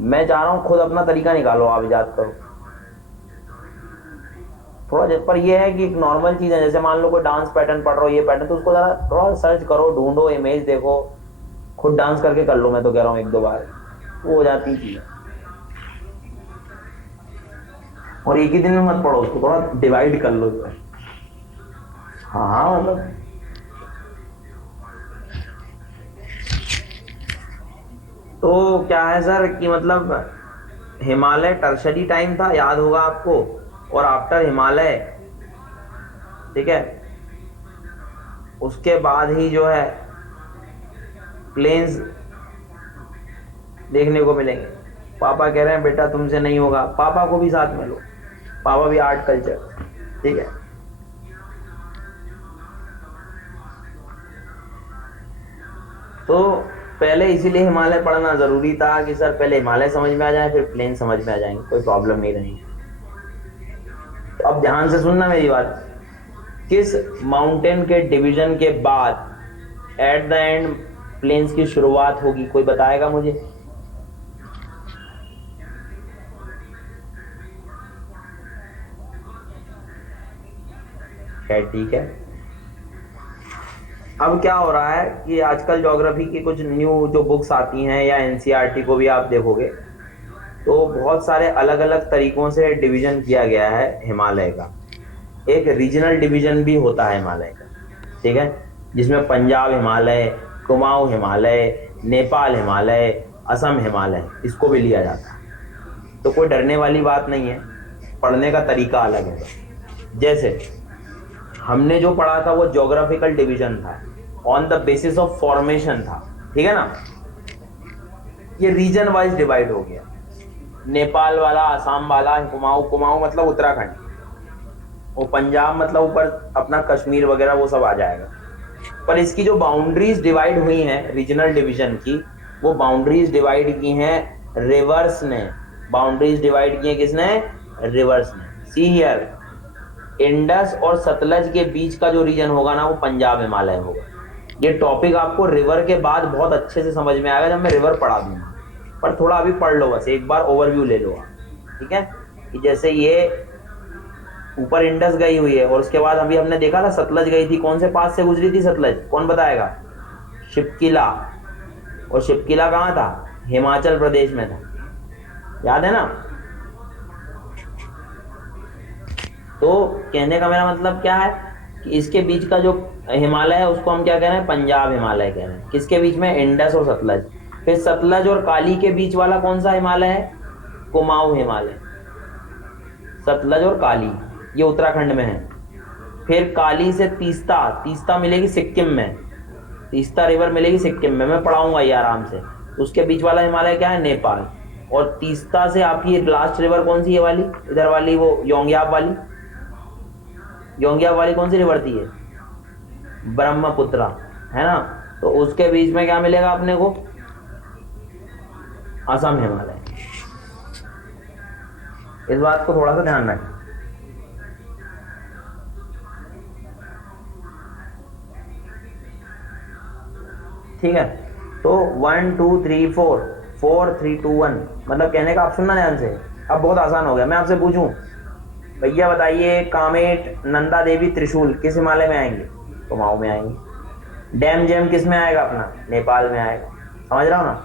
मैं चाह रहा हूँ खुद अपना तरीका निकालो, आप इजाद करो थोड़ा। पर ये है कि एक नॉर्मल चीज है, जैसे मान लो कोई डांस पैटर्न पढ़ रहा हो, ये पैटर्न, तो उसको जरा थोड़ा सर्च करो, ढूंढो, इमेज देखो, खुद डांस करके कर लो। मैं तो कह रहा हूँ 1-2 बार वो हो जाती चीज। और एक ही दिन में मत पढ़ो उसको, थोड़ा डिवाइड कर लो। हाँ मतलब तो क्या है सर कि मतलब हिमालय टर्शरी टाइम था, याद होगा आपको, और आफ्टर हिमालय, ठीक है, उसके बाद ही जो है प्लेन्स देखने को मिलेंगे। पापा कह रहे हैं बेटा तुमसे नहीं होगा, पापा को भी साथ में लो, पापा भी आर्ट कल्चर, ठीक है। तो पहले इसीलिए हिमालय पढ़ना जरूरी था कि सर पहले हिमालय समझ में आ जाए, फिर प्लेन समझ में आ जाएंगे, कोई प्रॉब्लम नहीं रहेगी। तो अब ध्यान से सुनना मेरी बात, किस माउंटेन के डिवीजन के बाद एट द एंड प्लेन्स की शुरुआत होगी, कोई बताएगा मुझे? ठीक है। अब क्या हो रहा है कि आजकल ज्योग्राफी की कुछ न्यू जो बुक्स आती हैं या एनसीईआरटी को भी आप देखोगे तो बहुत सारे अलग अलग तरीकों से डिवीजन किया गया है हिमालय का। एक रीजनल डिवीजन भी होता है हिमालय का, ठीक है, जिसमें पंजाब हिमालय, कुमाऊं हिमालय, नेपाल हिमालय, असम हिमालय, इसको भी लिया जाता है। तो कोई डरने वाली बात नहीं है, पढ़ने का तरीका अलग है। जैसे हमने जो पढ़ा था वो ज्योग्राफिकल डिवीजन था, on the basis of formation था, ठीक है ना। ये रीजन वाइज डिवाइड हो गया, नेपाल वाला, असम वाला, कुमाऊं मतलब उत्तराखंड, और पंजाब मतलब ऊपर अपना कश्मीर वगैरह वो सब आ जाएगा। पर इसकी जो बाउंड्रीज डिवाइड हुई हैं रीजनल डिवीजन की, वो बाउंड्रीज डिवाइड की हैं रिवर्स ने। बाउंड्रीज डिवाइड की हैं किसने? रिवर्स ने। सी हियर, इंडस और सतलज के बीच का जो रीजन होगा ना वो पंजाब हिमालय होगा। ये टॉपिक आपको रिवर के बाद बहुत अच्छे से समझ में आएगा जब मैं रिवर पढ़ा दूंगा, पर थोड़ा अभी पढ़ लो, बस एक बार ओवरव्यू ले लो आप, ठीक है। कि जैसे ये ऊपर इंडस गई हुई है और उसके बाद अभी हमने देखा था सतलज गई थी, कौन से पास से गुजरी थी सतलज, कौन बताएगा? शिपकिला। और शिपकिला कहाँ था? हिमाचल प्रदेश में था, याद है ना। तो कहने का मेरा मतलब क्या है कि इसके बीच का जो हिमालय है उसको हम क्या कह रहे हैं? पंजाब हिमालय कह रहे हैं। किसके बीच में? इंडस और सतलज। फिर सतलज और काली के बीच वाला कौन सा हिमालय है? कुमाऊं हिमालय। सतलज और काली ये उत्तराखंड में है। फिर काली से तीस्ता मिलेगी सिक्किम में, तीस्ता रिवर मिलेगी सिक्किम में, मैं पढ़ाऊंगा ये आराम से। उसके बीच वाला हिमालय क्या है? नेपाल। और तीस्ता से आपकी लास्ट रिवर कौन सी? ये वाली इधर वाली, वो योंग्याब वाली। योंग्याब वाली कौन सी रिवर थी? ये ब्रह्मपुत्रा, है ना। तो उसके बीच में क्या मिलेगा अपने को? असम हिमालय। इस बात को थोड़ा सा ध्यान रखें। ठीक है, तो 1 2 3 4 4 3 2 1 मतलब कहने का, आप सुनना ध्यान से, अब बहुत आसान हो गया। मैं आपसे पूछूं, भैया बताइए, कामेट, नंदा देवी, त्रिशूल किस हिमालय में आएंगे? कुमाऊं में आएंगे। डैम जैम किस में आएगा? अपना नेपाल में आएगा। समझ रहा हो ना?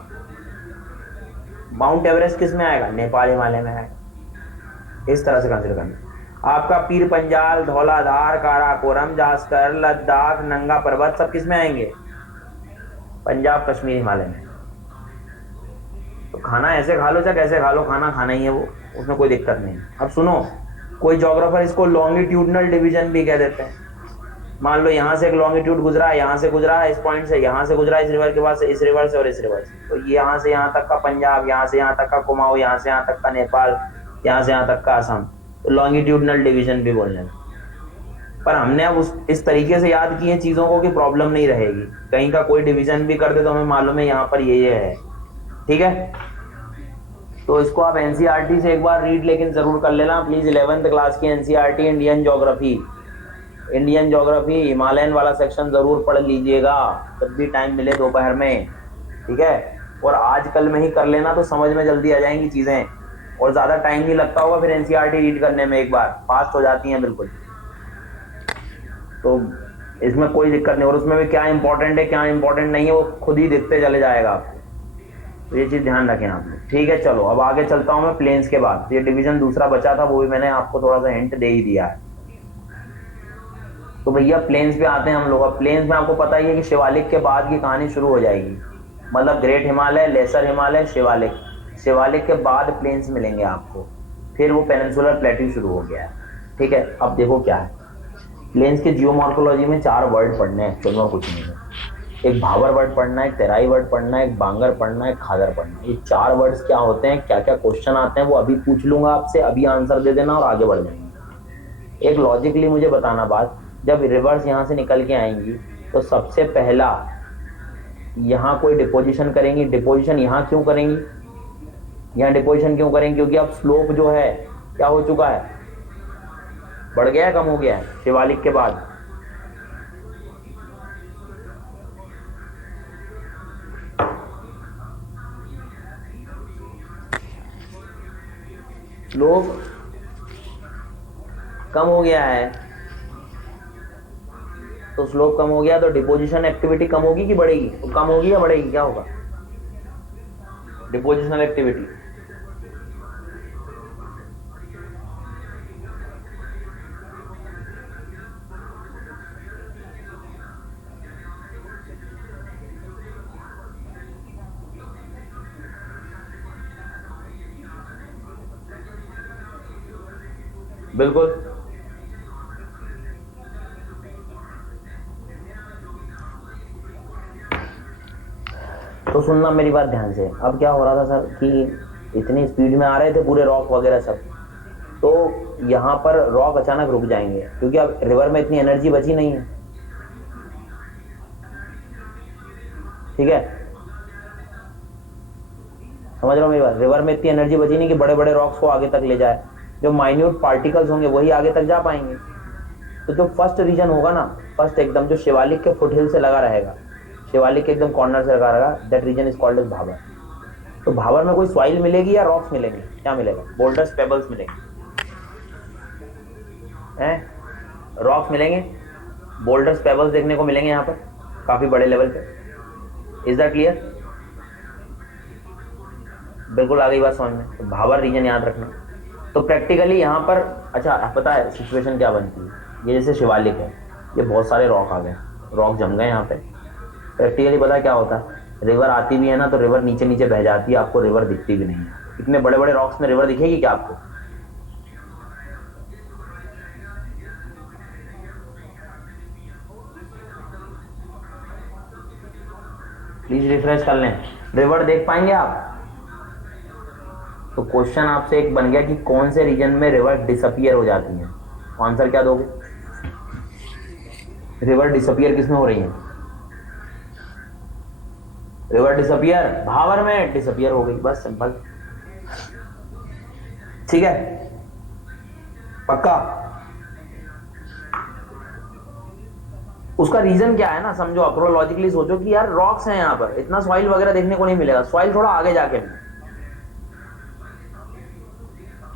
माउंट एवरेस्ट किस में आएगा? नेपाल हिमालय में आएगा। इस तरह से कंसिडर करना। आपका पीर पंजाल, धौलाधार, काराकोरम, जास्कर, लद्दाख, नंगा पर्वत सब किस में आएंगे? पंजाब कश्मीर हिमालय में। तो खाना ऐसे खा लो चाहे कैसे खा लो, खाना खाना ही है वो, उसमें कोई दिक्कत नहीं। अब सुनो, कोई ज्योग्राफर इसको लॉन्गिट्यूडनल डिवीजन भी कह देते हैं। मान लो यहाँ से एक लॉन्गिट्यूड गुजरा है, यहाँ से गुजरा है इस पॉइंट से, यहाँ से गुजरा इस रिवर के पास से, इस रिवर से और इस रिवर से, तो यहाँ से यहाँ तक का पंजाब, यहाँ से यहाँ तक का कुमाऊं, यहाँ से यहाँ तक का नेपाल, यहाँ से यहाँ तक का असम, तो लॉन्गिट्यूडनल डिवीजन भी बोलने हैं। पर हमने अब इस तरीके से याद किए चीजों को कि प्रॉब्लम नहीं रहेगी। कहीं का कोई डिवीजन भी कर दे तो हमें मालूम है यहाँ पर ये है। ठीक है, तो इसको आप एनसीईआरटी से एक बार रीड लेकिन जरूर कर लेना प्लीज। 11th क्लास की एनसीईआरटी इंडियन ज्योग्राफी हिमालयन वाला सेक्शन जरूर पढ़ लीजिएगा जब भी टाइम मिले दोपहर में। ठीक है, और आजकल में ही कर लेना तो समझ में जल्दी आ जाएंगी चीजें, और ज्यादा टाइम नहीं लगता होगा फिर एनसीईआरटी रीड करने में, एक बार फास्ट हो जाती हैं बिल्कुल। तो इसमें कोई दिक्कत नहीं, और उसमें भी क्या इंपॉर्टेंट है क्या इंपॉर्टेंट नहीं है वो खुद ही दिखते चले जाएगा आपको, तो ये चीज ध्यान रखें आप लोग। ठीक है, चलो अब आगे चलता हूं मैं प्लेन्स के बाद। ये डिवीजन दूसरा बचा था वो भी मैंने आपको थोड़ा सा हिंट दे ही दिया है। तो भैया प्लेन्स पे आते हैं हम लोग। अब प्लेन्स में आपको पता ही है कि शिवालिक के बाद की कहानी शुरू हो जाएगी, मतलब ग्रेट हिमालय, लेसर हिमालय, शिवालिक के बाद प्लेन्स मिलेंगे आपको, फिर वो पेनिनसुलर प्लेट्यू शुरू हो गया है। ठीक है, अब देखो क्या है, प्लेन्स के जियोमॉर्फोलॉजी में 4 वर्ड पढ़ने हैं एक्चुअल में, कुछ नहीं है। एक भावर वर्ड पढ़ना है, एक तेराई वर्ड पढ़ना है, एक बांगर पढ़ना है, एक खादर पढ़ना है। ये 4 वर्ड्स क्या होते हैं, क्या क्या क्वेश्चन आते हैं वो अभी पूछ लूंगा आपसे, अभी आंसर दे देना और आगे बढ़ जाएंगे। एक लॉजिकली मुझे बताना बात, जब रिवर्स यहाँ से निकल के आएंगी तो सबसे पहला यहाँ कोई डिपोजिशन करेंगी। डिपोजिशन यहाँ क्यों करेंगी, यहाँ डिपोजिशन क्यों करेंगे? क्योंकि अब स्लोप जो है क्या हो चुका है, बढ़ गया है, कम हो गया है शिवालिक के बाद। स्लोप कम हो गया है, तो स्लोप कम हो गया तो डिपोजिशन एक्टिविटी कम होगी कि बढ़ेगी? तो कम होगी या बढ़ेगी, क्या होगा? डिपोजिशनल एक्टिविटी बिल्कुल। तो सुनना मेरी बात ध्यान से। अब क्या हो रहा था सर कि इतनी स्पीड में आ रहे थे पूरे रॉक वगैरह सब, तो यहाँ पर रॉक अचानक रुक जाएंगे क्योंकि अब रिवर में इतनी एनर्जी बची नहीं है। ठीक है, समझ रहा हूँ मेरी बात? रिवर में इतनी एनर्जी बची नहीं कि बड़े बड़े रॉक्स को आगे तक ले जाए, जो माइन्यूट पार्टिकल्स होंगे वही आगे तक जा पाएंगे। तो जो फर्स्ट रीजन होगा ना, फर्स्ट एकदम जो शिवालिक के फुटहिल से लगा रहेगा, शिवालिक के एकदम कॉर्नर से लगा रहेगा, that region is called as Bhabar. तो भावर में कोई सॉइल मिलेगी या रॉक्स मिलेंगे? क्या मिलेगा? बोल्डर्स, पेबल्स मिलेंगे, हैं? रॉक्स मिलेंगे, बोल्डर्स, पेबल्स देखने को मिलेंगे यहाँ पर काफी बड़े लेवल पे। Is that clear? बिल्कुल आ गई बात समझ में। तो भावर रीजन याद रखना। तो प्रैक्टिकली यहाँ पर अच्छा पता है सिचुएशन क्या बनती है, ये जैसे शिवालिक है, ये बहुत सारे रॉक आ गए, रॉक जम गए यहाँ पे। प्रैक्टिकली पता क्या होता है, रिवर आती भी है ना तो रिवर नीचे नीचे बह जाती है, आपको रिवर दिखती भी नहीं है। इतने बड़े बड़े रॉक्स में रिवर दिखेगी क्या आपको? प्लीज रिफ्रेश कर लें, रिवर देख पाएंगे आप? तो क्वेश्चन आपसे एक बन गया कि कौन से रीजन में रिवर डिसअपियर हो जाती है। आंसर क्या दोगे? रिवर डिसअपियर किसमें हो रही है? रिवर डिसअपियर भावर में डिसअपियर हो गई, बस सिंपल। ठीक है, पक्का? उसका रीजन क्या है ना, समझो, अप्रोलॉजिकली सोचो कि यार रॉक्स हैं यहाँ पर, इतना सॉइल वगैरह देखने को नहीं मिलेगा, सॉइल थोड़ा आगे जाके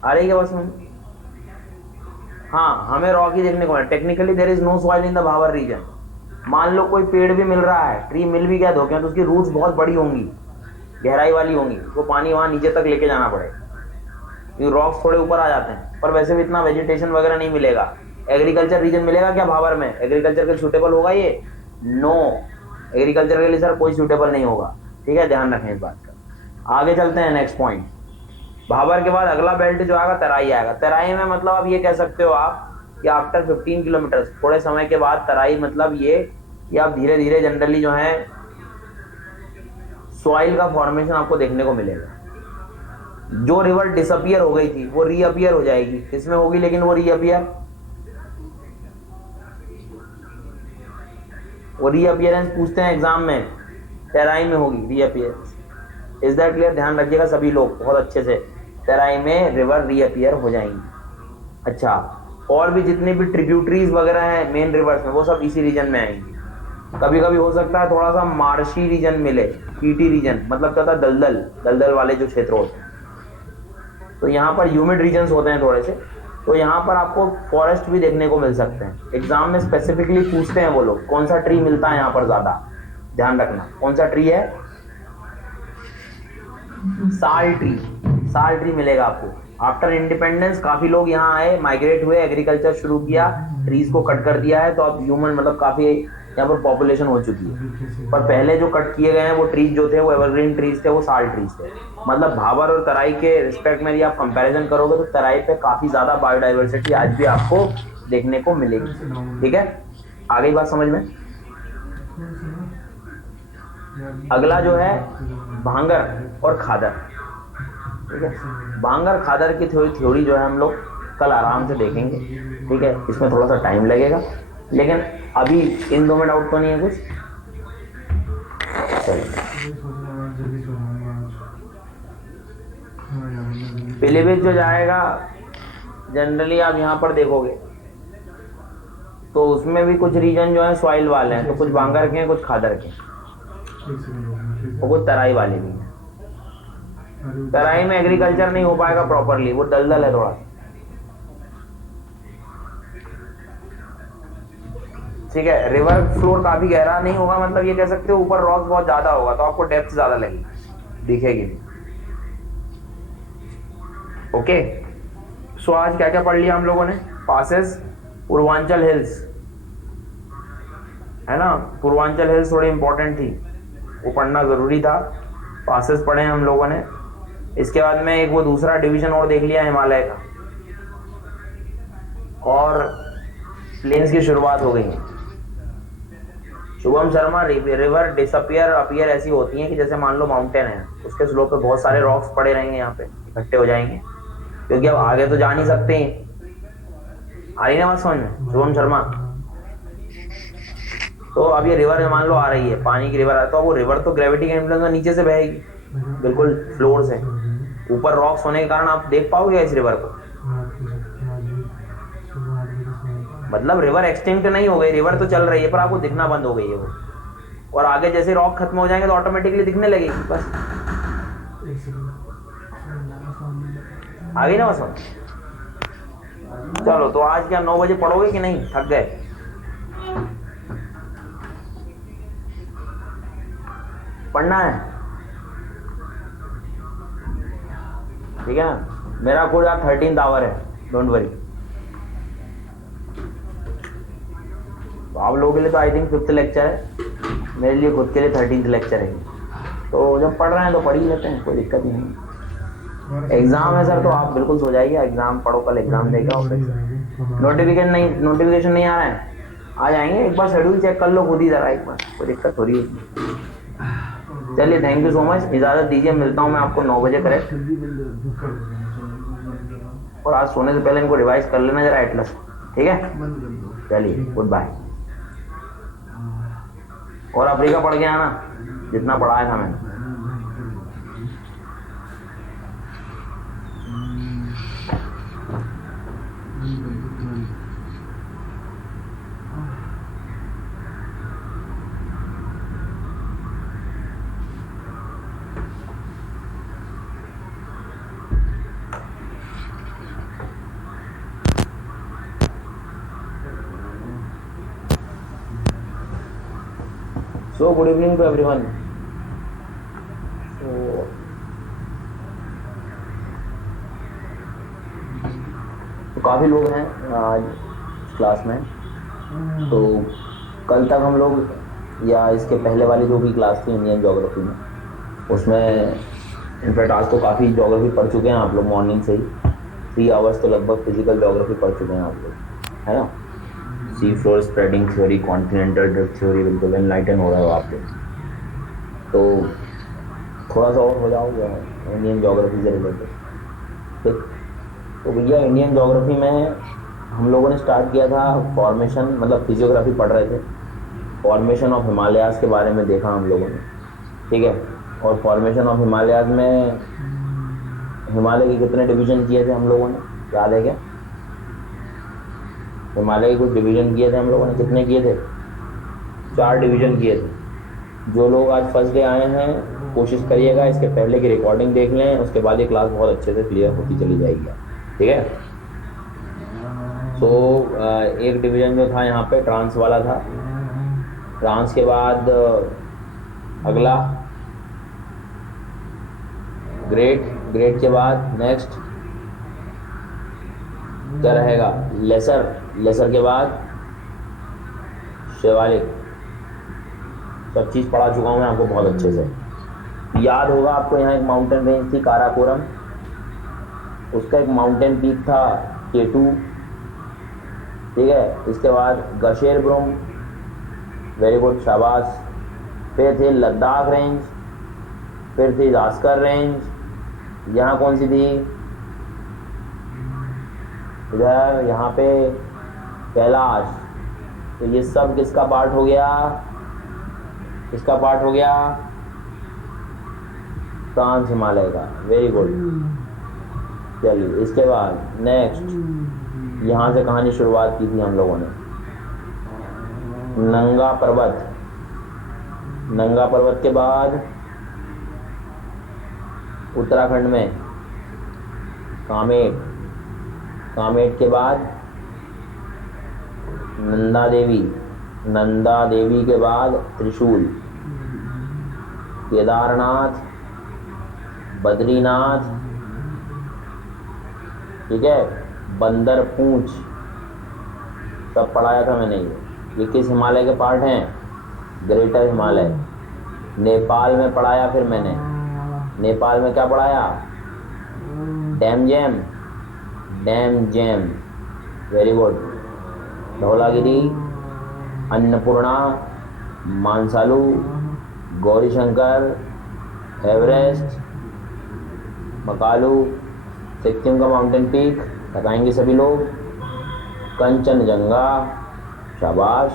आ रही है बस में? हाँ, हमें रॉक ही देखने को मिला। Technically there is no soil in the Bhabar region. मान लो कोई पेड़ भी मिल रहा है, ट्री मिल भी गया धोखे में, तो उसकी रूट्स बहुत बड़ी होंगी, गहराई वाली होंगी, उसको पानी वहां नीचे तक लेके जाना पड़ेगा, क्योंकि रॉक्स थोड़े ऊपर आ जाते हैं। पर वैसे भी इतना वेजिटेशन वगैरह नहीं मिलेगा। एग्रीकल्चर रीजन मिलेगा क्या भावर में? एग्रीकल्चर के सूटेबल होगा ये? नो, एग्रीकल्चर के लिए सर कोई सूटेबल नहीं होगा। ठीक है, ध्यान रखें इस बात का। आगे चलते हैं नेक्स्ट पॉइंट। भावर के बाद अगला बेल्ट जो आएगा तराई आएगा। तराई में मतलब आप ये कह सकते हो आप कि आफ्टर 15 किलोमीटर, थोड़े समय के बाद तराई मतलब ये कि आप धीरे धीरे जनरली जो है सॉइल का फॉर्मेशन आपको देखने को मिलेगा। जो रिवर डिसअपियर हो गई थी वो रीअपियर हो जाएगी। किसमें होगी लेकिन वो रीअपियर? वो रीअपियरेंस पूछते हैं एग्जाम में, तराई में होगी रीअपियरेंस। Is that clear? ध्यान रखिएगा सभी लोग बहुत अच्छे से। तराई में रिवर रीअपियर हो जाएंगी। अच्छा, और भी जितने भी ट्रिब्यूटरीज वगैरह हैं मेन रिवर्स में, वो सब इसी रीजन में आएंगी। कभी कभी हो सकता है थोड़ा सा मार्शी रीजन मिले, पीटी रीजन, मतलब क्या होता है, दलदल दलदल वाले जो क्षेत्र होते हैं। तो यहाँ पर ह्यूमिड रीजन्स होते हैं थोड़े से, तो यहाँ पर आपको फॉरेस्ट भी देखने को मिल सकते हैं। एग्जाम में स्पेसिफिकली पूछते हैं वो लोग कौन सा ट्री मिलता है यहाँ पर ज्यादा। ध्यान रखना कौन सा ट्री है? साल ट्री। साल ट्री मिलेगा आपको। आफ्टर इंडिपेंडेंस काफी लोग यहाँ आए, माइग्रेट हुए, एग्रीकल्चर शुरू किया, ट्रीज को कट कर दिया है, तो अब ह्यूमन मतलब काफी यहाँ पर पॉपुलेशन हो चुकी है। पर पहले जो कट किए गए हैं वो ट्रीज जो थे वो एवरग्रीन ट्रीज थे, वो साल ट्रीज थे। मतलब भावर और तराई के रिस्पेक्ट में यदि आप कंपैरिजन करोगे तो तराई पे काफी ज्यादा बायोडाइवर्सिटी आज भी आपको देखने को मिलेगी। ठीक है, आ गई बात समझ में? अगला जो है भांगर और खादर। ठीक है, भांगर खादर की थ्योरी जो है हम लोग कल आराम से देखेंगे। ठीक है, इसमें थोड़ा सा टाइम लगेगा, लेकिन अभी इन दो में डाउट तो नहीं है कुछ? पिलीभीत जो जाएगा जनरली आप यहाँ पर देखोगे तो उसमें भी कुछ रीजन जो है सॉइल वाले हैं, तो कुछ भांगर के हैं, कुछ खादर के हैं, और कुछ तराई वाले भी हैं। तराई में एग्रीकल्चर नहीं हो पाएगा प्रॉपरली, वो दलदल है थोड़ा। ठीक है, रिवर फ्लोर काफी गहरा नहीं होगा, मतलब ये कह सकते हो ऊपर रॉक्स बहुत ज्यादा होगा, तो आपको डेप्थ ज्यादा लगेगी, दिखेगी नहीं। ओके, सो आज क्या क्या पढ़ लिया हम लोगों ने? पासेस, पूर्वांचल हिल्स, है ना, पूर्वांचल हिल्स थोड़ी इंपॉर्टेंट थी, वो पढ़ना जरूरी था। पासेस पढ़े हम लोगों ने। इसके बाद में एक वो दूसरा डिवीजन और देख लिया हिमालय का, और प्लेन्स की शुरुआत हो गई। Shubham Sharma, river disappear appear ऐसी होती हैं कि जैसे मान लो माउंटेन है, उसके स्लोप पे बहुत सारे रॉक्स पड़े रहेंगे, यहाँ पे इकट्ठे हो जाएंगे, क्योंकि अब आगे तो जा नहीं सकते हैं। आ रही ना बात समझ में शुभम शर्मा? तो अब ये रिवर मान लो आ रही है, पानी की रिवर है, तो वो रिवर तो ग्रेविटी के इन्फ्लुएंस में नीचे से बहेगी, बिल्कुल फ्लोर से। ऊपर रॉक्स होने के कारण आप देख पाओगे इस रिवर को? मतलब रिवर एक्सटिंक्ट नहीं हो गई, रिवर तो चल रही है पर आपको दिखना बंद हो गई है वो, और आगे जैसे रॉक खत्म हो जाएंगे तो ऑटोमेटिकली दिखने लगेगी बस। आ गई ना बस? चलो, तो आज क्या 9 बजे पढ़ोगे कि नहीं? थक गए? पढ़ना है, ठीक है ना? मेरा कोड आज 13th आवर है, डोंट वरी। तो आप लोगों के लिए तो आई थिंक 5th लेक्चर है, मेरे लिए खुद के लिए 13th लेक्चर है। तो जब पढ़ रहे हैं तो पढ़ ही लेते हैं, कोई दिक्कत ही नहीं। एग्जाम है सर तो आप बिल्कुल सो जाइए, एग्जाम पढ़ो, कल एग्जाम देगा। नोटिफिकेशन नहीं आ रहा है, आ जाएंगे, एक बार शेड्यूल चेक कर लो खुद ही जरा एक बार, कोई दिक्कत हो रही है। चलिए, थैंक यू सो मच, इजाजत दीजिए, मिलता हूँ मैं आपको 9 बजे करेक्ट। और आज सोने से पहले इनको रिवाइज कर लेना जरा एटलस, ठीक है? चलिए, गुड बाय। और अफ्रीका पढ़ के आना जितना पढ़ाया था मैंने। So good evening to everyone. तो काफ़ी लोग हैं आज क्लास में। तो कल तक हम लोग या इसके पहले वाली जो भी क्लास थी इंडियन ज्योग्राफी में, उसमें इनफैक्ट आज तो काफ़ी ज्योग्राफी पढ़ चुके हैं आप लोग मॉर्निंग से ही। 3 आवर्स तो लगभग फिजिकल ज्योग्राफी पढ़ चुके हैं आप लोग, है ना। Sea floor spreading theory, continental drift theory, बिल्कुल एनलाइटन हो रहा है आप लोग। तो थोड़ा सा और हो जाओगे इंडियन ज्योग्राफी से रिलेटेड, ठीक। तो भैया इंडियन ज्योग्राफी में हम लोगों ने स्टार्ट किया था फॉर्मेशन, मतलब फिजियोग्राफी पढ़ रहे थे, फॉर्मेशन ऑफ हिमालयाज़ के बारे में देखा हम लोगों ने, ठीक है। और फॉर्मेशन ऑफ हिमालयाज़ में हिमालय के कितने डिवीज़न किए थे हम लोगों ने, याद है क्या? हिमालय के कुछ डिवीज़न किए थे हम लोगों ने, कितने किए थे? 4 डिवीज़न किए थे। जो लोग आज फर्स्ट डे आए हैं कोशिश करिएगा इसके पहले की रिकॉर्डिंग देख लें, उसके बाद ये क्लास बहुत अच्छे से क्लियर होती चली जाएगी, ठीक है। तो एक डिवीज़न जो था यहाँ पे ट्रांस वाला था। ट्रांस के बाद अगला ग्रेट, ग्रेट के बाद नेक्स्ट क्या रहेगा? लेसर, लेसर के बाद शिवालिक। सब चीज़ पढ़ा चुका हूँ मैं आपको बहुत अच्छे से, याद होगा आपको। यहाँ एक माउंटेन रेंज थी काराकोरम, उसका एक माउंटेन पीक था K2, ठीक है। इसके बाद गशेर ब्रूम, वेरी गुड, शाबाश। फिर थी लद्दाख रेंज, फिर थी जास्कर रेंज। यहाँ कौन सी थी? इधर यहाँ पे कैलाश। तो ये सब किसका पार्ट हो गया? किसका पार्ट हो गया? ट्रांस हिमालय का, वेरी गुड। चलिए इसके बाद नेक्स्ट, यहाँ से कहानी शुरुआत की थी हम लोगों ने, नंगा पर्वत। नंगा पर्वत के बाद उत्तराखंड में कामेट, कामेट के बाद नंदा देवी, नंदा देवी के बाद त्रिशूल, केदारनाथ, बद्रीनाथ, ठीक है, बंदर पूंछ, सब पढ़ाया था मैंने। ये किस हिमालय के पार्ट हैं? ग्रेटर हिमालय। नेपाल में पढ़ाया फिर मैंने, नेपाल में क्या पढ़ाया? डैमजेम, डैमजेम, very good. Dhaulagiri, Annapurna, Manaslu, Gaurishankar, Everest, Makalu, Sikkim का माउंटेन पीक बताएंगे सभी लोग, कंचनजंगा, शाबाश।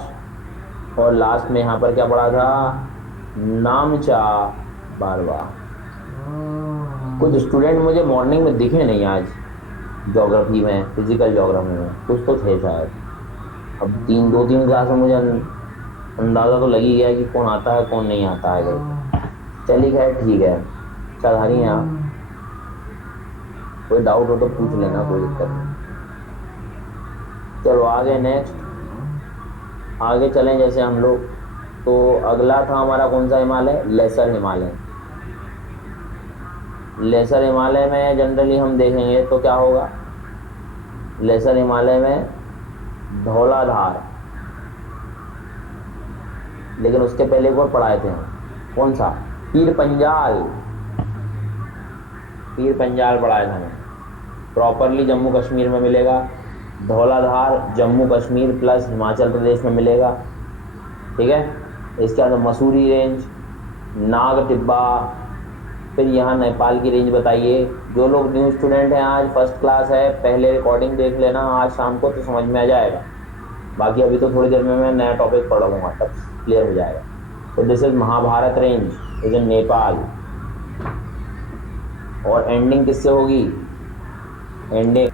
और लास्ट में यहाँ पर क्या पढ़ा था? नामचा बारवा। कुछ स्टूडेंट मुझे मॉर्निंग में दिखे नहीं आज ज्योग्राफी में, फिजिकल ज्योग्राफी में, कुछ तो थे शायद। अब 2-3 क्लास में मुझे अंदाज़ा तो लग ही गया कि कौन आता है कौन नहीं आता है। चलिए खैर ठीक है, चढ़ानी है आप, कोई डाउट हो तो पूछ लेना, कोई दिक्कत नहीं। चलो आगे नेक्स्ट, आगे चलें जैसे हम लोग। तो अगला था हमारा कौन सा हिमालय? लेसर हिमालय। लेसर हिमालय में जनरली हम देखेंगे तो क्या होगा? लेसर हिमालय में धौलाधार, लेकिन उसके पहले एक और पढ़ाए थे हम, कौन सा? पीर पंजाल, पीर पंजाल पढ़ाया था हमें। प्रॉपरली जम्मू कश्मीर में मिलेगा। धौलाधार जम्मू कश्मीर प्लस हिमाचल प्रदेश में मिलेगा, ठीक है। इसके बाद मसूरी रेंज, नाग टिब्बा, फिर यहाँ नेपाल की रेंज बताइए। जो लोग न्यू स्टूडेंट हैं, आज फर्स्ट क्लास है, पहले रिकॉर्डिंग देख लेना आज शाम को तो समझ में आ जाएगा। बाकी अभी तो थोड़ी देर में मैं नया टॉपिक पढ़ाऊँगा, तब क्लियर हो जाएगा। तो this is Mahabharat range, is in Nepal. और एंडिंग किससे होगी? एंडिंग